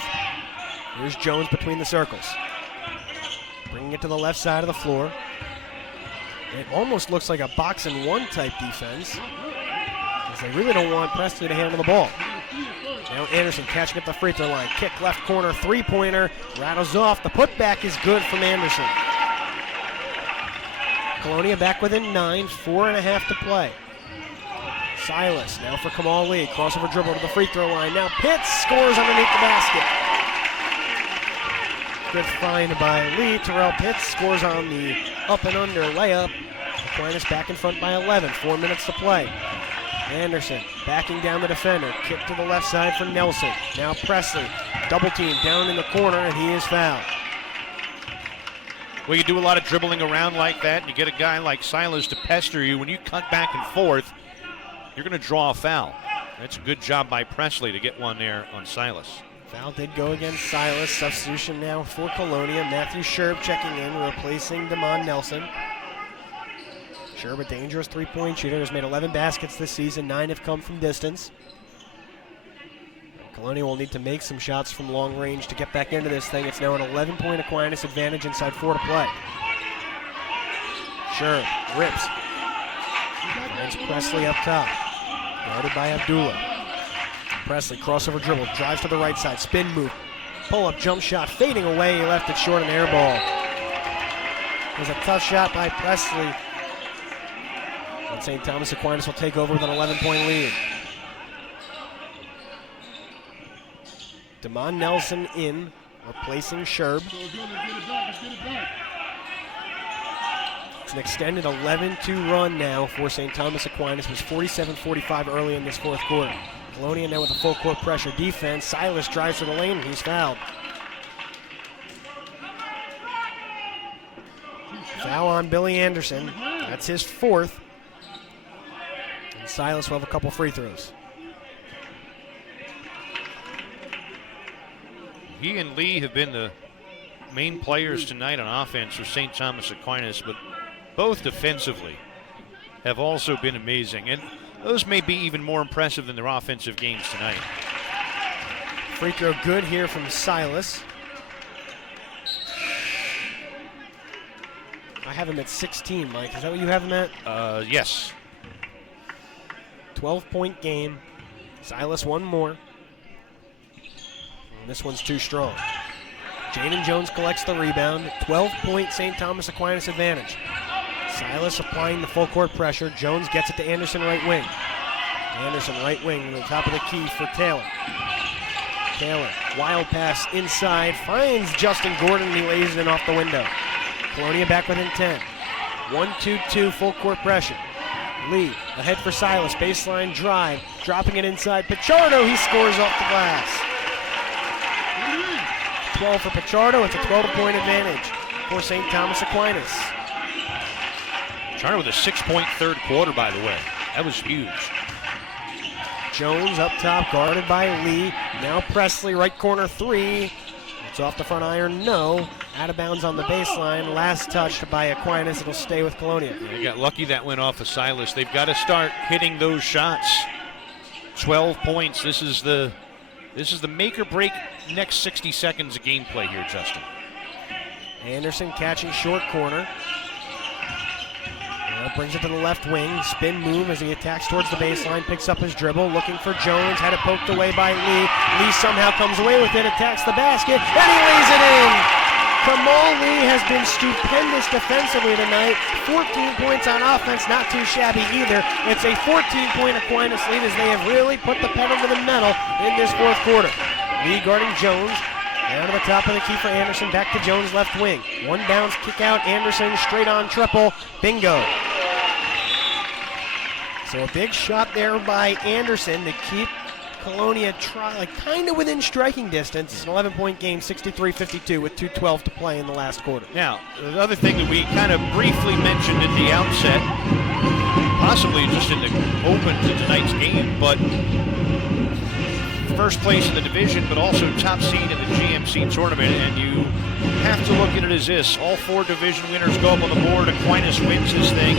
Here's Jones between the circles. Bringing it to the left side of the floor. It almost looks like a box-and-one type defense, because they really don't want Presley to handle the ball. Now Anderson catching at the free throw line. Kick left corner, three-pointer. Rattles off. The putback is good from Anderson. Colonia back within 9, 4.5 to play. Silas now for Kamal Lee. Crossover dribble to the free throw line. Now Pitts scores underneath the basket. Good find by Lee. Terrell Pitts scores on the up and under layup. Aquinas back in front by 11. 4 minutes to play. Anderson backing down the defender. Kick to the left side for Nelson. Now Presley. Double team down in the corner, and he is fouled. Well, you do a lot of dribbling around like that, and you get a guy like Silas to pester you. When you cut back and forth, you're going to draw a foul. That's a good job by Presley to get one there on Silas. Foul did go against Silas. Substitution now for Colonia. Matthew Sherb checking in, replacing Damon Nelson. Sherb, a dangerous three-point shooter, has made 11 baskets this season. 9 have come from distance. Colonia will need to make some shots from long range to get back into this thing. It's now an 11-point Aquinas advantage inside 4 to play. Sherb rips. Finds Presley up top. Guarded by Abdullah. Presley, crossover dribble, drives to the right side, spin move, pull-up jump shot, fading away. He left it short, an air ball. It was a tough shot by Presley. And St. Thomas Aquinas will take over with an 11-point lead. Damon Nelson in, replacing Sherb. It's an extended 11-2 run now for St. Thomas Aquinas. It was 47-45 early in this fourth quarter. Colonia now with a full court pressure defense. Silas drives to the lane, and he's fouled. Foul on Billy Anderson. That's his fourth. And Silas will have a couple free throws. He and Lee have been the main players tonight on offense for St. Thomas Aquinas, but both defensively have also been amazing. And those may be even more impressive than their offensive games tonight. Free throw good here from Silas. I have him at 16, Mike. Is that what you have him at? Yes. 12-point game. Silas one more. And this one's too strong. Jaden Jones collects the rebound. 12-point St. Thomas Aquinas advantage. Silas applying the full court pressure. Jones gets it to Anderson right wing. Anderson right wing to the top of the key for Taylor. Taylor, wild pass inside, finds Justin Gordon, and he lays it in off the window. Colonia back within 10. 1-2-2 full court pressure. Lee ahead for Silas, baseline drive, dropping it inside. Pichardo, he scores off the glass. 12 for Pichardo. It's a 12-point advantage for St. Thomas Aquinas. Pichardo with a 6-point third quarter, by the way. That was huge. Jones up top, guarded by Lee. Now Presley, right corner three. It's off the front iron, no. Out of bounds on the baseline. Last touched by Aquinas. It'll stay with Colonia. They got lucky that went off of Silas. They've got to start hitting those shots. 12 points. This is the make or break next 60 seconds of gameplay here, Justin. Anderson catching short corner. Brings it to the left wing. Spin move as he attacks towards the baseline. Picks up his dribble. Looking for Jones. Had it poked away by Lee. Lee somehow comes away with it. Attacks the basket. And he lays it in. Kamal Lee has been stupendous defensively tonight. 14 points on offense. Not too shabby either. It's a 14-point Aquinas lead as they have really put the pedal to the metal in this fourth quarter. Lee guarding Jones. Down to the top of the key for Anderson. Back to Jones left wing. One bounce kick out. Anderson straight on triple. Bingo. So a big shot there by Anderson to keep Colonia kind of within striking distance. It's an 11-point game, 63-52 with 2:12 to play in the last quarter. Now, the other thing that we kind of briefly mentioned at the outset, possibly just in the open to tonight's game, but first place in the division, but also top seed in the GMC tournament, and you have to look at it as this. All four division winners go up on the board. Aquinas wins this thing.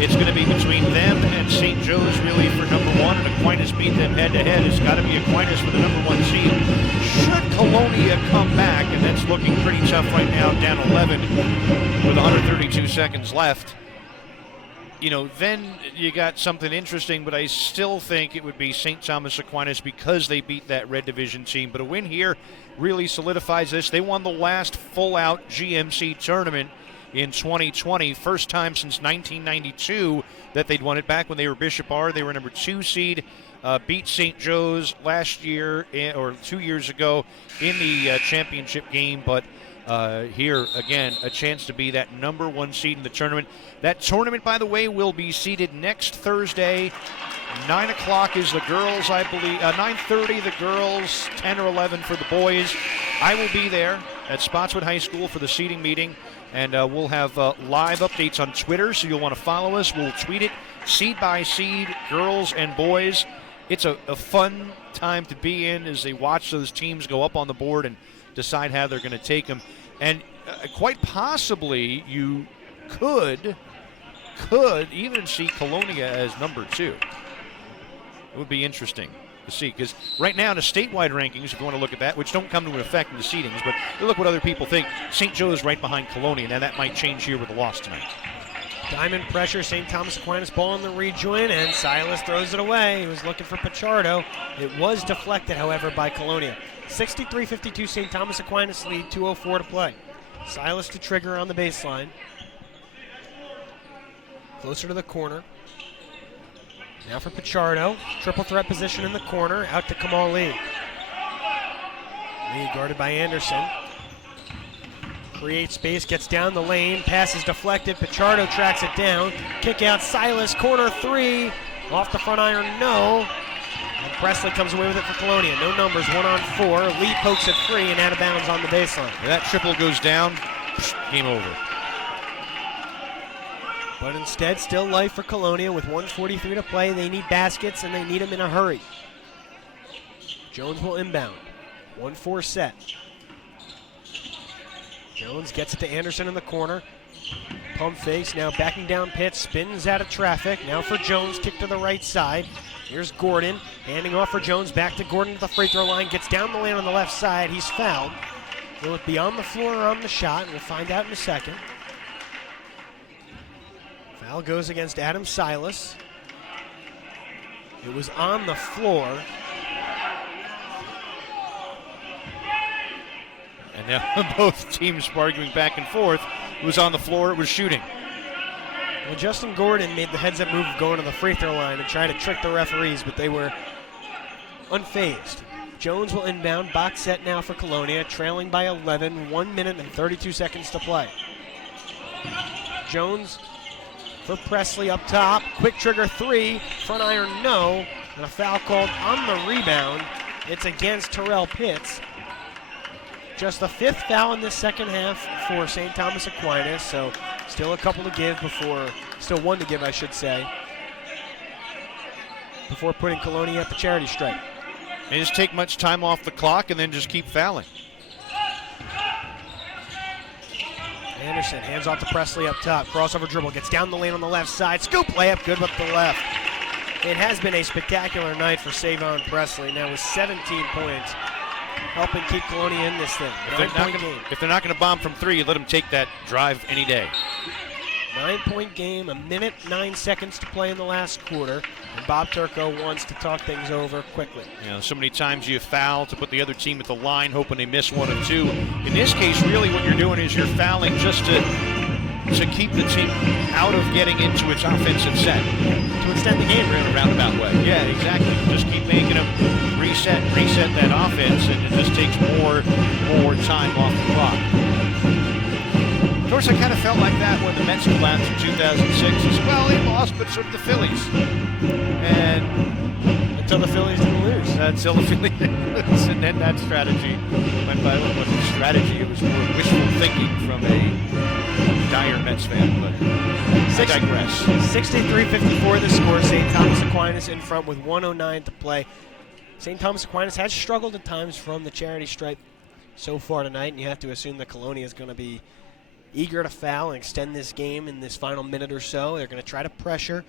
It's going to be between them and St. Joe's really for number one, and Aquinas beat them head-to-head. It's got to be Aquinas for the number one seed. Should Colonia come back, and that's looking pretty tough right now, down 11 with 132 seconds left, then you got something interesting, but I still think it would be St. Thomas Aquinas because they beat that red division team. But a win here really solidifies this. They won the last full-out GMC tournament in 2020. First time since 1992 that they'd won it. Back when they were Bishop R, they were number 2 seed. Beat St. Joe's last year, or 2 years ago, in the championship game. But here, again, a chance to be that number 1 seed in the tournament. That tournament, by the way, will be seeded next Thursday. 9 o'clock is the girls, I believe. 9:30 the girls, 10 or 11 for the boys. I will be there at Spotswood High School for the seeding meeting, and we'll have live updates on Twitter, so you'll want to follow us. We'll tweet it, seed by seed, girls and boys. It's a fun time to be in as they watch those teams go up on the board and decide how they're going to take them. And quite possibly you could even see Colonia as number 2. It would be interesting to see, because right now in the statewide rankings, if you want to look at that, which don't come into effect in the seedings, but look what other people think. St. Joe is right behind Colonia. Now that might change here with a loss tonight. Diamond pressure, St. Thomas Aquinas ball in the rejoin, and Silas throws it away. He was looking for Pichardo. It was deflected, however, by Colonia. 63-52 St. Thomas Aquinas lead, 2:04 to play. Silas to trigger on the baseline. Closer to the corner. Now for Pichardo. Triple threat position in the corner. Out to Kamal Lee. Lee guarded by Anderson. Creates space, gets down the lane. Pass is deflected. Pichardo tracks it down. Kick out Silas. Corner 3. Off the front iron, no. And Presley comes away with it for Colonia. No numbers, 1-on-4. Lee pokes it free and out of bounds on the baseline. That triple goes down. Game over. But instead, still life for Colonia with 1:43 to play. They need baskets, and they need them in a hurry. Jones will inbound. 1-4 set. Jones gets it to Anderson in the corner. Pump fakes, now backing down Pitts, spins out of traffic. Now for Jones, kick to the right side. Here's Gordon, handing off for Jones, back to Gordon to the free throw line. Gets down the lane on the left side. He's fouled. Will it be on the floor or on the shot? We'll find out in a second. Foul goes against Adam Silas. It was on the floor. And now both teams arguing back and forth. It was on the floor, it was shooting. Well, Justin Gordon made the heads-up move of going to the free throw line and trying to trick the referees, but they were unfazed. Jones will inbound, box set now for Colonia, trailing by 11, 1 minute and 32 seconds to play. Jones for Presley up top, quick trigger 3, front iron no, And a foul called on the rebound. It's against Terrell Pitts. Just the 5th foul in this second half for St. Thomas Aquinas, so still a couple to give still one to give, I should say, before putting Colonia at the charity stripe. They just take much time off the clock and then just keep fouling. Anderson hands off to Presley up top. Crossover dribble, gets down the lane on the left side. Scoop layup, good with the left. It has been a spectacular night for Savon Presley, now with 17 points, helping keep Colonia in this thing. If they're not going to bomb from 3, you let them take that drive any day. 9-point game, 1 minute, 9 seconds to play in the last quarter, and Bob Turco wants to talk things over quickly. You know, so many times you foul to put the other team at the line, hoping they miss 1 or 2. In this case, really what you're doing is you're fouling just to keep the team out of getting into its offensive set. To extend the game, really. In a roundabout way. Yeah, exactly. Just keep making them reset that offense, and it just takes more time off the clock. Of course, I kind of felt like that when the Mets collapsed in 2006. As well, they lost, but so did the Phillies. And until the Phillies didn't lose. Until the Phillies didn't lose. And then that strategy went by. It wasn't strategy, it was more wishful thinking from a dire Mets fan. But I digress. 63-54 the score. St. Thomas Aquinas in front with 1:09 to play. St. Thomas Aquinas has struggled at times from the charity stripe so far tonight, and you have to assume that Colonia is going to be eager to foul and extend this game in this final minute or so. They're going to try to pressure,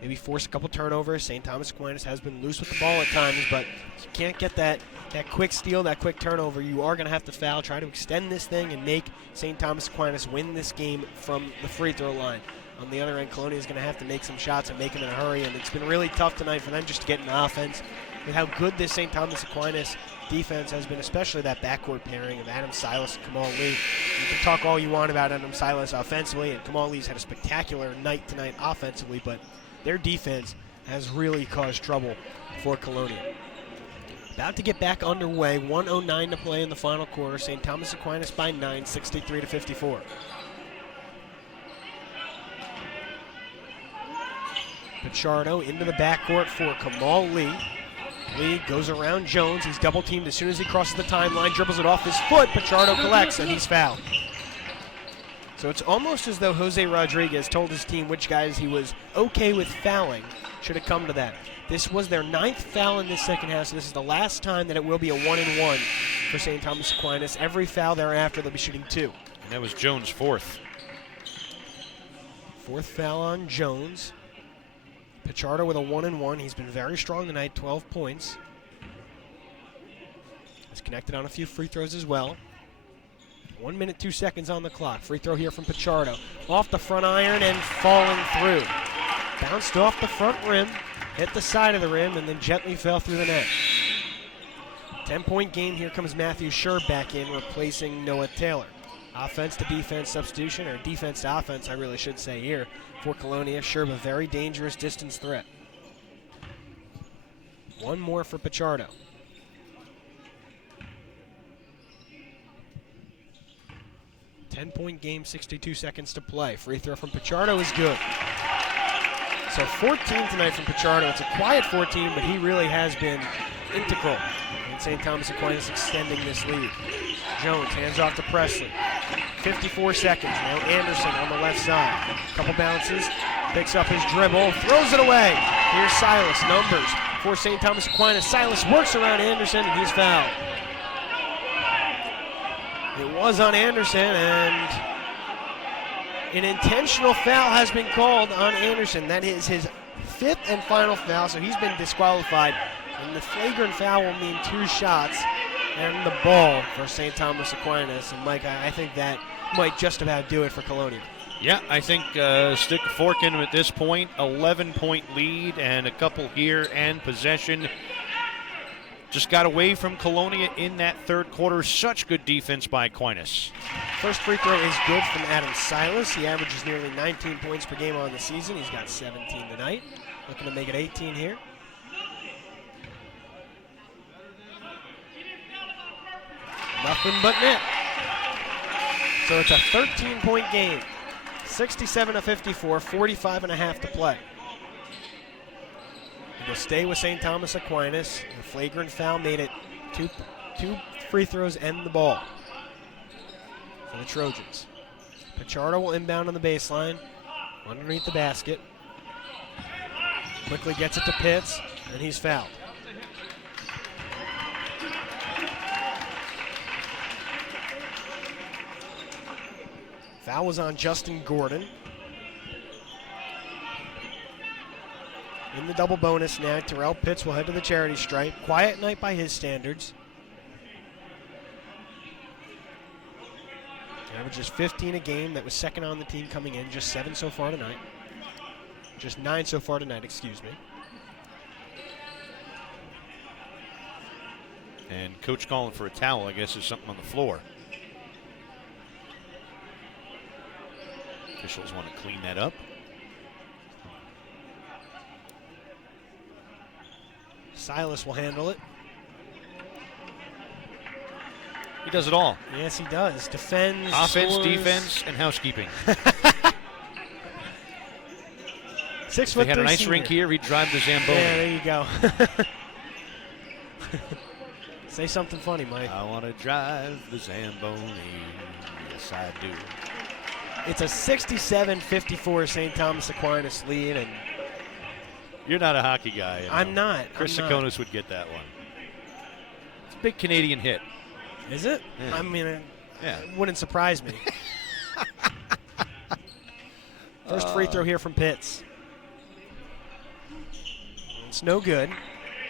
maybe force a couple turnovers. St. Thomas Aquinas has been loose with the ball at times, but you can't get that quick steal, that quick turnover. You are going to have to foul, try to extend this thing, and make St. Thomas Aquinas win this game from the free throw line. On the other end, Colonia is going to have to make some shots and make them in a hurry, and it's been really tough tonight for them just to get an offense. With how good this St. Thomas Aquinas defense has been, especially that backcourt pairing of Adam Silas and Kamal Lee. You can talk all you want about Adam Silas offensively, and Kamal Lee's had a spectacular night tonight offensively, but their defense has really caused trouble for Colonia. About to get back underway, 1:09 to play in the final quarter. St. Thomas Aquinas by 9, 63-54. Pichardo into the backcourt for Kamal Lee. Lee goes around Jones. He's double teamed as soon as he crosses the timeline, dribbles it off his foot. Pichardo collects, and he's fouled. So it's almost as though Jose Rodriguez told his team which guys he was okay with fouling. Should have come to that. This was their 9th foul in this second half, so this is the last time that it will be a 1-and-1 for St. Thomas Aquinas. Every foul thereafter, they'll be shooting 2. And that was Jones' 4th. 4th foul on Jones. Pichardo with a 1-and-1. He's been very strong tonight, 12 points. He's connected on a few free throws as well. 1 minute, 2 seconds on the clock. Free throw here from Pichardo. Off the front iron and falling through. Bounced off the front rim, hit the side of the rim, and then gently fell through the net. 10-point game. Here comes Matthew Scherb back in, replacing Noah Taylor. Offense to defense substitution, or defense to offense, I really should say here, for Colonia. Scherb, a very dangerous distance threat. One more for Pichardo. Ten-point game, 62 seconds to play. Free throw from Pichardo is good. So 14 tonight from Pichardo. It's a quiet 14, but he really has been integral in St. Thomas Aquinas extending this lead. Jones hands off to Presley. 54 seconds. Now Anderson on the left side. Couple bounces. Picks up his dribble. Throws it away. Here's Silas. Numbers for St. Thomas Aquinas. Silas works around Anderson, and he's fouled. It was on Anderson, and an intentional foul has been called on Anderson. That is his 5th and final foul, so he's been disqualified. And the flagrant foul will mean 2 shots and the ball for St. Thomas Aquinas. And Mike, I think that might just about do it for Colonia. Yeah, I think stick a fork in him at this point. 11-point lead and a couple here and possession. Just got away from Colonia in that third quarter. Such good defense by Aquinas. First free throw is good from Adam Silas. He averages nearly 19 points per game on the season. He's got 17 tonight. Looking to make it 18 here. Nothing but net. So it's a 13-point game. 67-54, 45 and a half to play. They'll stay with St. Thomas Aquinas. The flagrant foul made it two free throws and the ball for the Trojans. Pichardo will inbound on the baseline, underneath the basket. Quickly gets it to Pitts, and he's fouled. Foul was on Justin Gordon. In the double bonus now, Terrell Pitts will head to the charity stripe. Quiet night by his standards. Averages 15 a game. That was second on the team coming in. Just 7 so far tonight. Just 9 so far tonight, excuse me. And coach calling for a towel, I guess, is something on the floor. Officials want to clean that up. Silas will handle it. He does it all. Yes, he does. Defends, offense, scores. defense, and housekeeping. 6 If they foot had a 3 nice senior. rink here, he'd drive the Zamboni. Yeah, there you go. Say something funny, Mike. I want to drive the Zamboni. Yes, I do. It's a 67-54 St. Thomas Aquinas lead, and You're not a hockey guy. You know. I'm not. Chris I'm Sakonis would get that one. It's a big Canadian hit. Is it? Yeah. I mean, it Yeah. wouldn't surprise me. First free throw here from Pitts. It's no good.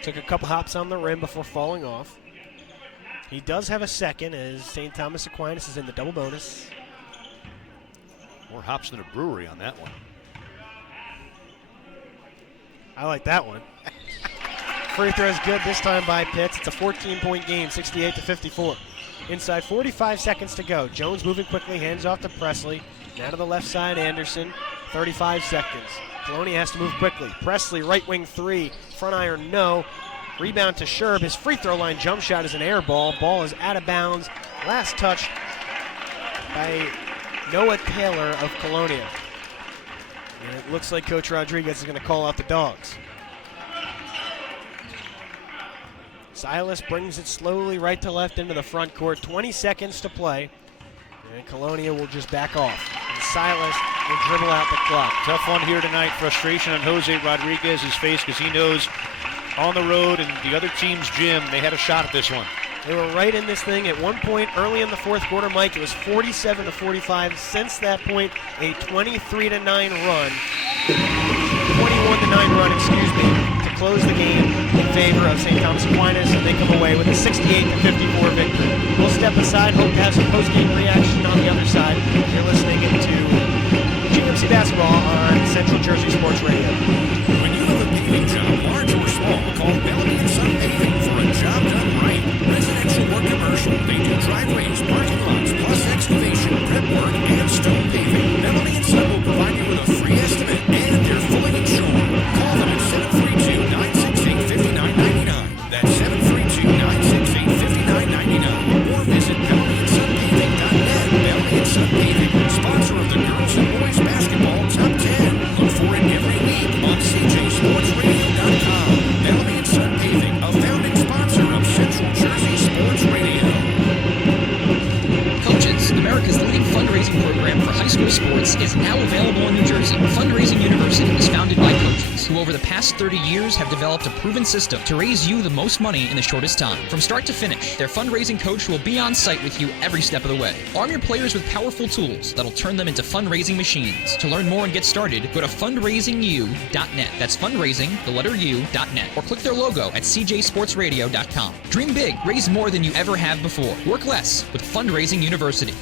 Took a couple hops on the rim before falling off. He does have a second as St. Thomas Aquinas is in the double bonus. More hops than a brewery on that one. I like that one. Free throw is good this time by Pitts. It's a 14-point game, 68-54. Inside 45 seconds to go. Jones moving quickly, hands off to Presley. Now to the left side, Anderson. 35 seconds. Colonia has to move quickly. Presley, right wing 3. Front iron, no. Rebound to Sherb. His free throw line jump shot is an air ball. Ball is out of bounds. Last touch by Noah Taylor of Colonia. And it looks like Coach Rodriguez is going to call out the dogs. Silas brings it slowly right to left into the front court. 20 seconds to play. And Colonia will just back off. And Silas will dribble out the clock. Tough one here tonight. Frustration on Jose Rodriguez's face because he knows on the road and the other team's gym, they had a shot at this one. They were right in this thing at one point early in the fourth quarter, Mike. It was 47-45. Since that point, a 23-9 run. 21-9 run, excuse me, to close the game in favor of St. Thomas Aquinas, and they come away with a 68-54 victory. We'll step aside, hope to have some post-game reaction on the other side. You're listening to GMC Basketball on Central Jersey Sports Radio. When you have a paving job, large or small, call Bellamy & Son Paving for a job done right. Residential or commercial, they do driveways, parking lots, plus excavation, prep work, and stone paving. Bellamy & Son will provide you with a free estimate, and they're fully insured. Call them at 732-968-5999. That's 732-968-5999. Or visit BellamyandSonPaving.net. Bellamy & Son Paving, sponsor of the Girls and Boys Basketball Top 10. Look for it every week on CJSportsRadio.com. Bellamy & Son Paving, a founding sponsor of Central Jersey Sports Radio. Coaches, America's leading fundraising program for high school sports, is now available in New Jersey. Fundraising University is founded by coaches who over the past 30 years have developed a proven system to raise you the most money in the shortest time. From start to finish, their fundraising coach will be on site with you every step of the way. Arm your players with powerful tools that'll turn them into fundraising machines. To learn more and get started, go to fundraisingu.net. That's fundraising, the letter U.net. Or click their logo at cjsportsradio.com. Dream big, raise more than you ever have before. Work less with Fundraising University.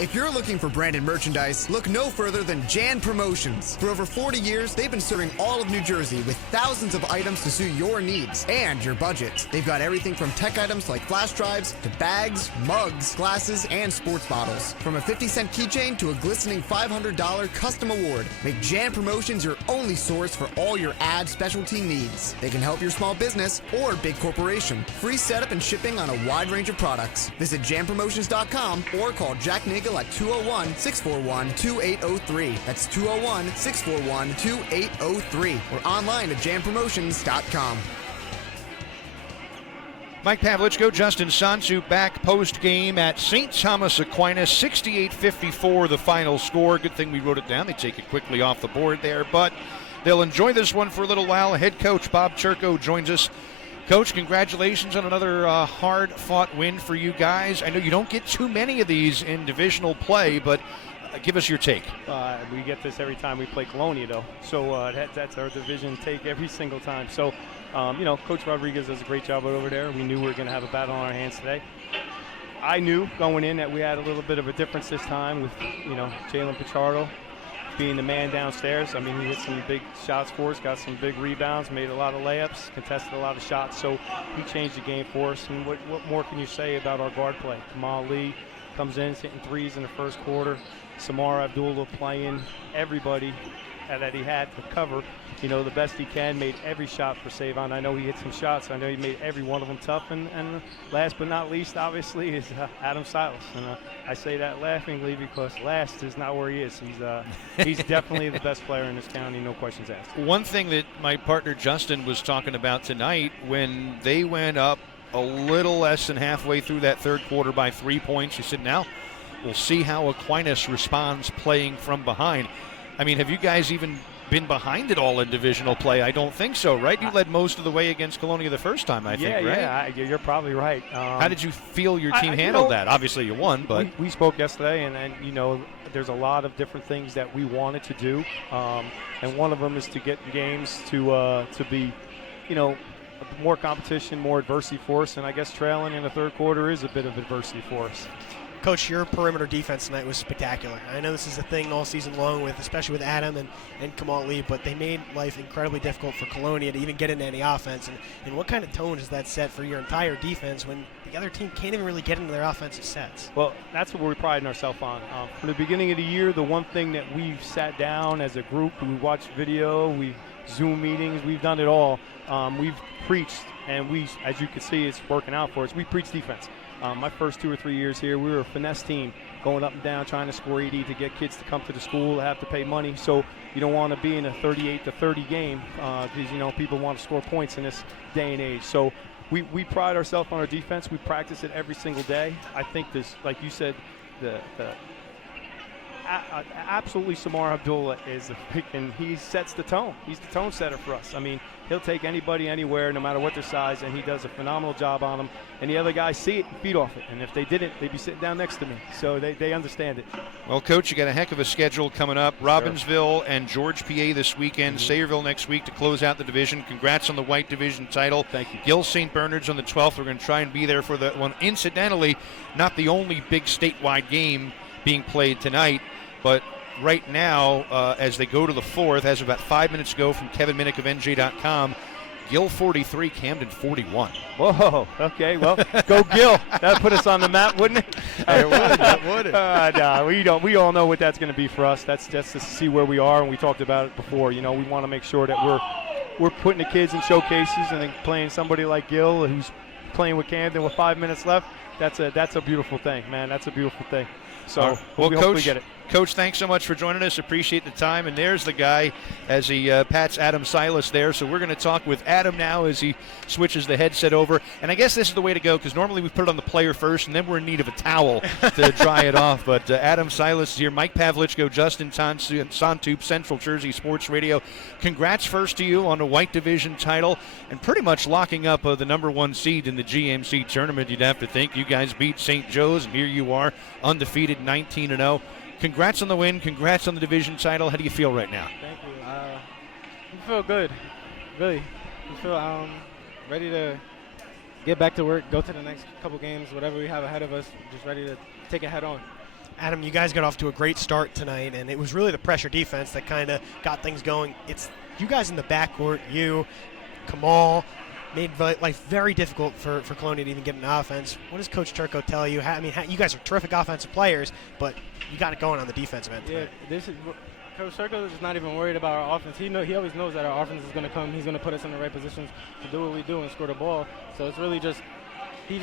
If you're looking for branded merchandise, look no further than Jan Promotions. For over 40 years, they've been serving all of New Jersey with thousands of items to suit your needs and your budget. They've got everything from tech items like flash drives to bags, mugs, glasses, and sports bottles. From a 50-cent keychain to a glistening $500 custom award, make Jan Promotions your only source for all your ad specialty needs. They can help your small business or big corporation. Free setup and shipping on a wide range of products. Visit janpromotions.com or call Jack Nago Michael at 201-641-2803. That's 201-641-2803. Or online at janpromotions.com. Mike Pavlichko, Justin Sansu back post-game at St. Thomas Aquinas, 68-54 the final score. Good thing we wrote it down. They take it quickly off the board there, but they'll enjoy this one for a little while. Head coach Bob Churko joins us. Coach, congratulations on another hard-fought win for you guys. I know you don't get too many of these in divisional play, but give us your take. We get this every time we play Colonia, though. So that's our division take every single time. So, Coach Rodriguez does a great job over there. We knew we were going to have a battle on our hands today. I knew going in that we had a little bit of a difference this time with, Jalen Pichardo being the man downstairs. I mean, he hit some big shots for us, got some big rebounds, made a lot of layups, contested a lot of shots. So he changed the game for us. And what more can you say about our guard play? Kamal Lee comes in, hitting threes in the first quarter. Samar Abdullah playing everybody that he had to cover, the best he can, made every shot for Savon. I know he hit some shots. I know he made every one of them tough. And last but not least, obviously, is Adam Silas. And I say that laughingly because last is not where he is. He's definitely the best player in this county, no questions asked. One thing that my partner Justin was talking about tonight, when they went up a little less than halfway through that third quarter by 3 points, he said, now we'll see how Aquinas responds playing from behind. I mean, have you guys even been behind it all in divisional play? I don't think so, right? You led most of the way against Colonia the first time, I think, right? Yeah, you're probably right. How did you feel your team handled that? Obviously, you won, but we spoke yesterday, and there's a lot of different things that we wanted to do, and one of them is to get games to be, more competition, more adversity for us, and I guess trailing in the third quarter is a bit of adversity for us. Coach, your perimeter defense tonight was spectacular. I know this is a thing all season long, especially with Adam and Kamal Lee, but they made life incredibly difficult for Colonia to even get into any offense. And what kind of tone does that set for your entire defense when the other team can't even really get into their offensive sets? Well, that's what we're priding ourselves on. From the beginning of the year, the one thing that we've sat down as a group, we watched video, we Zoom meetings, we've done it all. We've preached, and as you can see, it's working out for us. We preach defense. My first 2 or 3 years here, we were a finesse team going up and down trying to score 80 to get kids to come to the school, have to pay money. So you don't want to be in a 38-30 game because, people want to score points in this day and age. So we pride ourselves on our defense. We practice it every single day. I think this, like you said, absolutely Samar Abdullah is and he sets the tone. He's the tone setter for us. I mean, he'll take anybody anywhere, no matter what their size, and he does a phenomenal job on them. And the other guys see it and feed off it. And if they didn't, they'd be sitting down next to me. So they understand it. Well, Coach, you got a heck of a schedule coming up. Robbinsville and George, PA this weekend. Sayreville next week to close out the division. Congrats on the White Division title. Thank you. Gill St. Bernard's on the 12th. We're going to try and be there for that one. Incidentally, not the only big statewide game being played tonight, but right now, as they go to the 4th, as of about 5 minutes ago from Kevin Minnick of NJ.com, Gill 43, Camden 41. Whoa, okay, well, go Gill. That'd put us on the map, wouldn't it? It would. No, we all know what that's going to be for us. That's just to see where we are, and we talked about it before. We want to make sure that we're putting the kids in showcases and then playing somebody like Gill who's playing with Camden with 5 minutes left. That's a beautiful thing, man. That's a beautiful thing. So well, we Coach, hopefully get it. Coach, thanks so much for joining us. Appreciate the time. And there's the guy as he pats Adam Silas there. So we're going to talk with Adam now as he switches the headset over. And I guess this is the way to go because normally we put it on the player first and then we're in need of a towel to dry it off. But Adam Silas is here. Mike Pavlichko, Justin Santup, Central Jersey Sports Radio. Congrats first to you on the White Division title and pretty much locking up the number 1 seed in the GMC tournament. You'd have to think you guys beat St. Joe's and here you are undefeated 19-0. Congrats on the win. Congrats on the division title. How do you feel right now? Thank you. We feel good, really. We feel ready to get back to work, go to the next couple games, whatever we have ahead of us, just ready to take it head on. Adam, you guys got off to a great start tonight, and it was really the pressure defense that kind of got things going. It's you guys in the backcourt, you, Kamal, made life very difficult for Colonia to even get an offense. What does Coach Turco tell you? You guys are terrific offensive players, but you got it going on the defensive end tonight. Yeah, Coach Turco is not even worried about our offense. He always knows that our offense is going to come. He's going to put us in the right positions to do what we do and score the ball. So it's really just he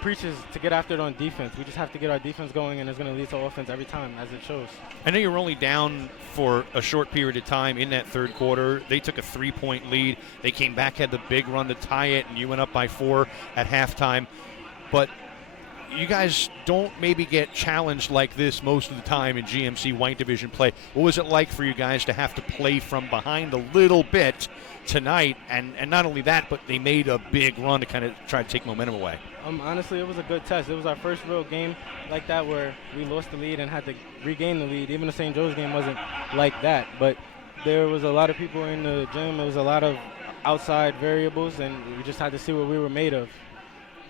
preaches to get after it on defense. We just have to get our defense going, and it's going to lead to offense every time, as it shows. I know you were only down for a short period of time in that third quarter. They took a 3-point lead. They came back, had the big run to tie it, and you went up by 4 at halftime. But you guys don't maybe get challenged like this most of the time in GMC White Division play. What was it like for you guys to have to play from behind a little bit tonight? And not only that, but they made a big run to kind of try to take momentum away. Honestly, it was a good test. It was our first real game like that where we lost the lead and had to regain the lead. Even the St. Joe's game wasn't like that. But there was a lot of people in the gym. There was a lot of outside variables, and we just had to see what we were made of.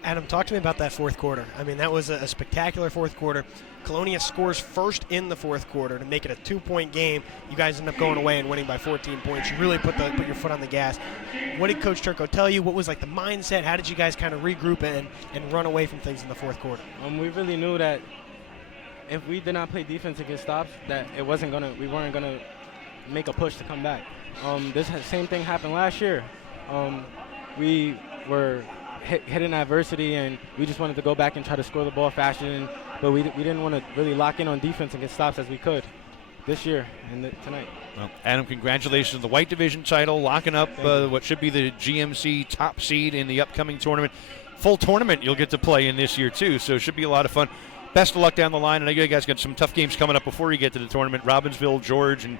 Adam, talk to me about that fourth quarter. I mean, that was a spectacular fourth quarter. Colonia scores first in the fourth quarter to make it a 2-point game. You guys end up going away and winning by 14 points. You really put your foot on the gas. What did Coach Turco tell you? What was like the mindset? How did you guys kind of regroup and run away from things in the fourth quarter? We really knew that if we did not play defense against stops, that we weren't gonna make a push to come back. Same thing happened last year. We were hitting adversity, and we just wanted to go back and try to score the ball faster. But we didn't want to really lock in on defense and get stops as we could this year and tonight. Well, Adam, congratulations on the White Division title, locking up what should be the GMC top seed in the upcoming tournament. Full tournament you'll get to play in this year, too, so it should be a lot of fun. Best of luck down the line. I know you guys got some tough games coming up before you get to the tournament. Robbinsville, George, and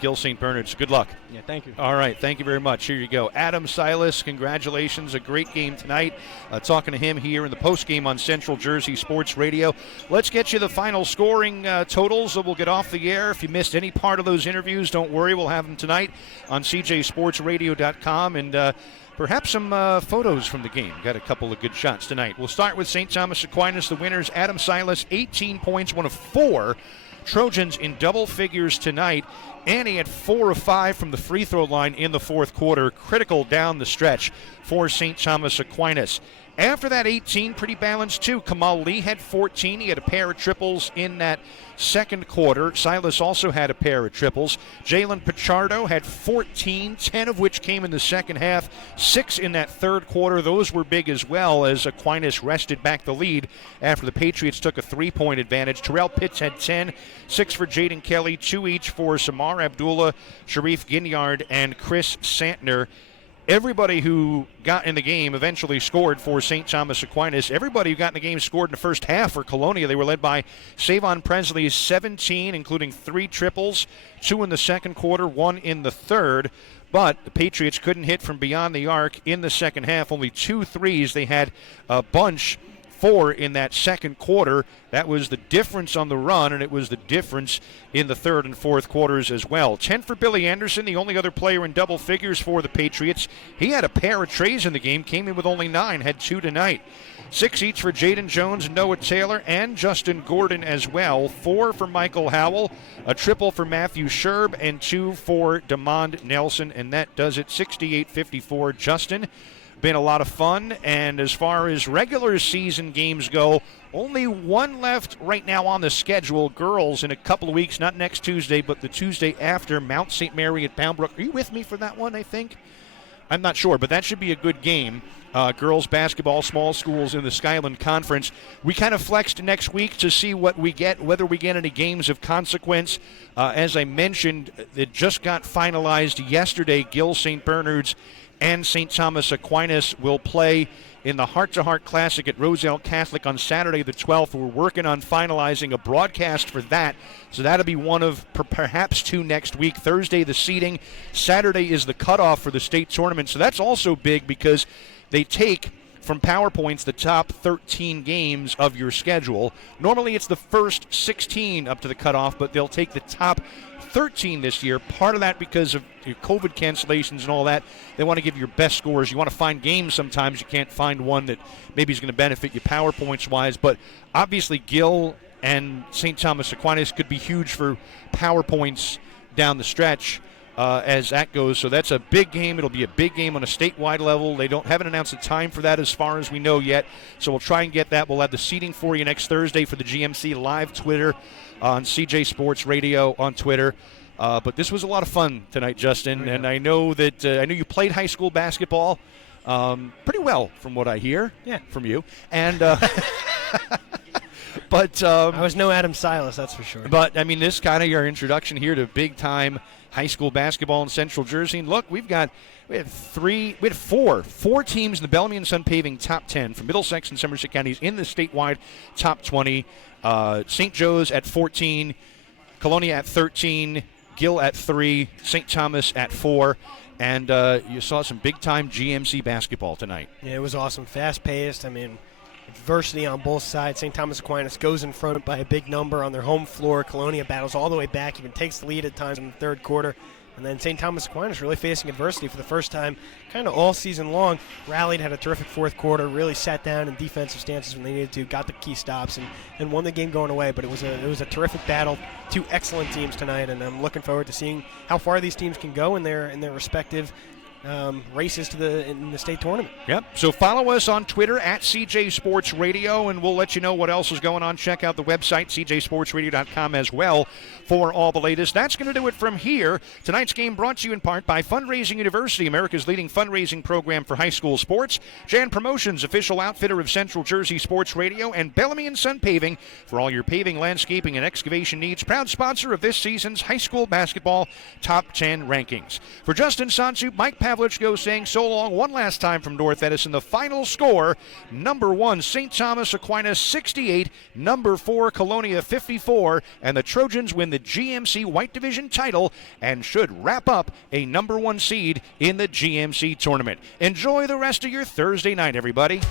Gill St. Bernard's. Good luck. Yeah, thank you. All right, thank you very much. Here you go. Adam Silas, congratulations. A great game tonight. Talking to him here in the postgame on Central Jersey Sports Radio. Let's get you the final scoring totals that we'll get off the air. If you missed any part of those interviews, don't worry. We'll have them tonight on cjsportsradio.com. And perhaps some photos from the game. Got a couple of good shots tonight. We'll start with St. Thomas Aquinas, the winners. Adam Silas, 18 points, 1 of 4. Trojans in double figures tonight. And he had 4 of 5 from the free throw line in the fourth quarter. Critical down the stretch for St. Thomas Aquinas. After that 18, pretty balanced too. Kamal Lee had 14. He had a pair of triples in that second quarter. Silas also had a pair of triples. Jalen Pichardo had 14, 10 of which came in the second half, 6 in that third quarter. Those were big as well as Aquinas wrested back the lead after the Patriots took a 3-point advantage. Terrell Pitts had 10, 6 for Jaden Kelly, 2 each for Samar Abdullah, Sharif Ginyard, and Chris Santner. Everybody who got in the game eventually scored for St. Thomas Aquinas. Everybody who got in the game scored in the first half for Colonia. They were led by Savon Presley's 17, including 3 triples, 2 in the second quarter, 1 in the third. But the Patriots couldn't hit from beyond the arc in the second half. Only 2 threes. They had a bunch, 4 in that second quarter. That was the difference on the run, and it was the difference in the third and fourth quarters as well. 10 for Billy Anderson, the only other player in double figures for the Patriots. He had a pair of trays in the game, came in with only 9, had 2 tonight. 6 each for Jaden Jones, Noah Taylor, and Justin Gordon as well. 4 for Michael Howell, a triple for Matthew Sherb, and 2 for DeMond Nelson, and that does it, 68-54. Justin, been a lot of fun, and as far as regular season games go, only 1 left right now on the schedule. Girls in a couple of weeks, not next Tuesday, but the Tuesday after, Mount St. Mary at Bound Brook. Are you with me for that one, I think? I'm not sure, but that should be a good game. Girls basketball, small schools in the Skyland Conference. We kind of flexed next week to see what we get, whether we get any games of consequence. As I mentioned, it just got finalized yesterday. Gill St. Bernard's and St. Thomas Aquinas will play in the Heart to Heart Classic at Roselle Catholic on Saturday the 12th. We're working on finalizing a broadcast for that, so that'll be one of perhaps 2 next week. Thursday, the seeding. Saturday is the cutoff for the state tournament, so that's also big because they take from PowerPoints the top 13 games of your schedule. Normally it's the first 16 up to the cutoff, but they'll take the top 13 this year. Part of that because of COVID cancellations and all that. They want to give your best scores. You want to find games sometimes. You can't find one that maybe is going to benefit you PowerPoints-wise. But obviously Gill and St. Thomas Aquinas could be huge for PowerPoints down the stretch as that goes. So that's a big game. It'll be a big game on a statewide level. They haven't announced a time for that as far as we know yet. So we'll try and get that. We'll have the seating for you next Thursday for the GMC live Twitter on CJ Sports Radio on Twitter. But this was a lot of fun tonight, Justin. Oh, yeah. And I know that I know you played high school basketball. pretty well from what I hear from you. And but I was no Adam Silas, that's for sure. But I mean, this kind of your introduction here to big time high school basketball in Central Jersey. And look, we had four teams in the Bellamy and Sun Paving top 10 from Middlesex and Somerset counties in the statewide top 20. St. Joe's at 14, Colonia at 13, Gill at 3, St. Thomas at 4. And you saw some big-time GMC basketball tonight. Yeah, it was awesome. Fast-paced. I mean, adversity on both sides. St. Thomas Aquinas goes in front by a big number on their home floor. Colonia battles all the way back, even takes the lead at times in the third quarter. And then St. Thomas Aquinas really facing adversity for the first time kind of all season long. Rallied, had a terrific fourth quarter, really sat down in defensive stances when they needed to, got the key stops, and won the game going away. But it was a terrific battle. Two excellent teams tonight, and I'm looking forward to seeing how far these teams can go in their respective races in the state tournament. Yep. So follow us on Twitter at CJ Sports Radio, and we'll let you know what else is going on. Check out the website, cjsportsradio.com, as well for all the latest. That's going to do it from here. Tonight's game brought to you in part by Fundraising University, America's leading fundraising program for high school sports. Jan Promotions, official outfitter of Central Jersey Sports Radio, and Bellamy and Sun Paving for all your paving, landscaping, and excavation needs. Proud sponsor of this season's high school basketball top 10 rankings. For Justin Sansup, Mike Pavlichko saying so long one last time from North Edison. The final score, number 1, St. Thomas Aquinas 68, number 4, Colonia 54, and the Trojans win the GMC White Division title and should wrap up a number 1 seed in the GMC tournament. Enjoy the rest of your Thursday night, everybody.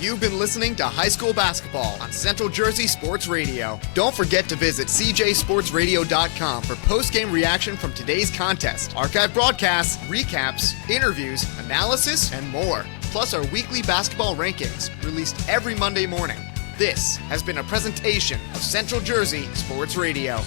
You've been listening to High School Basketball on Central Jersey Sports Radio. Don't forget to visit cjsportsradio.com for post-game reaction from today's contest, archive broadcasts, recaps, interviews, analysis, and more. Plus our weekly basketball rankings, released every Monday morning. This has been a presentation of Central Jersey Sports Radio.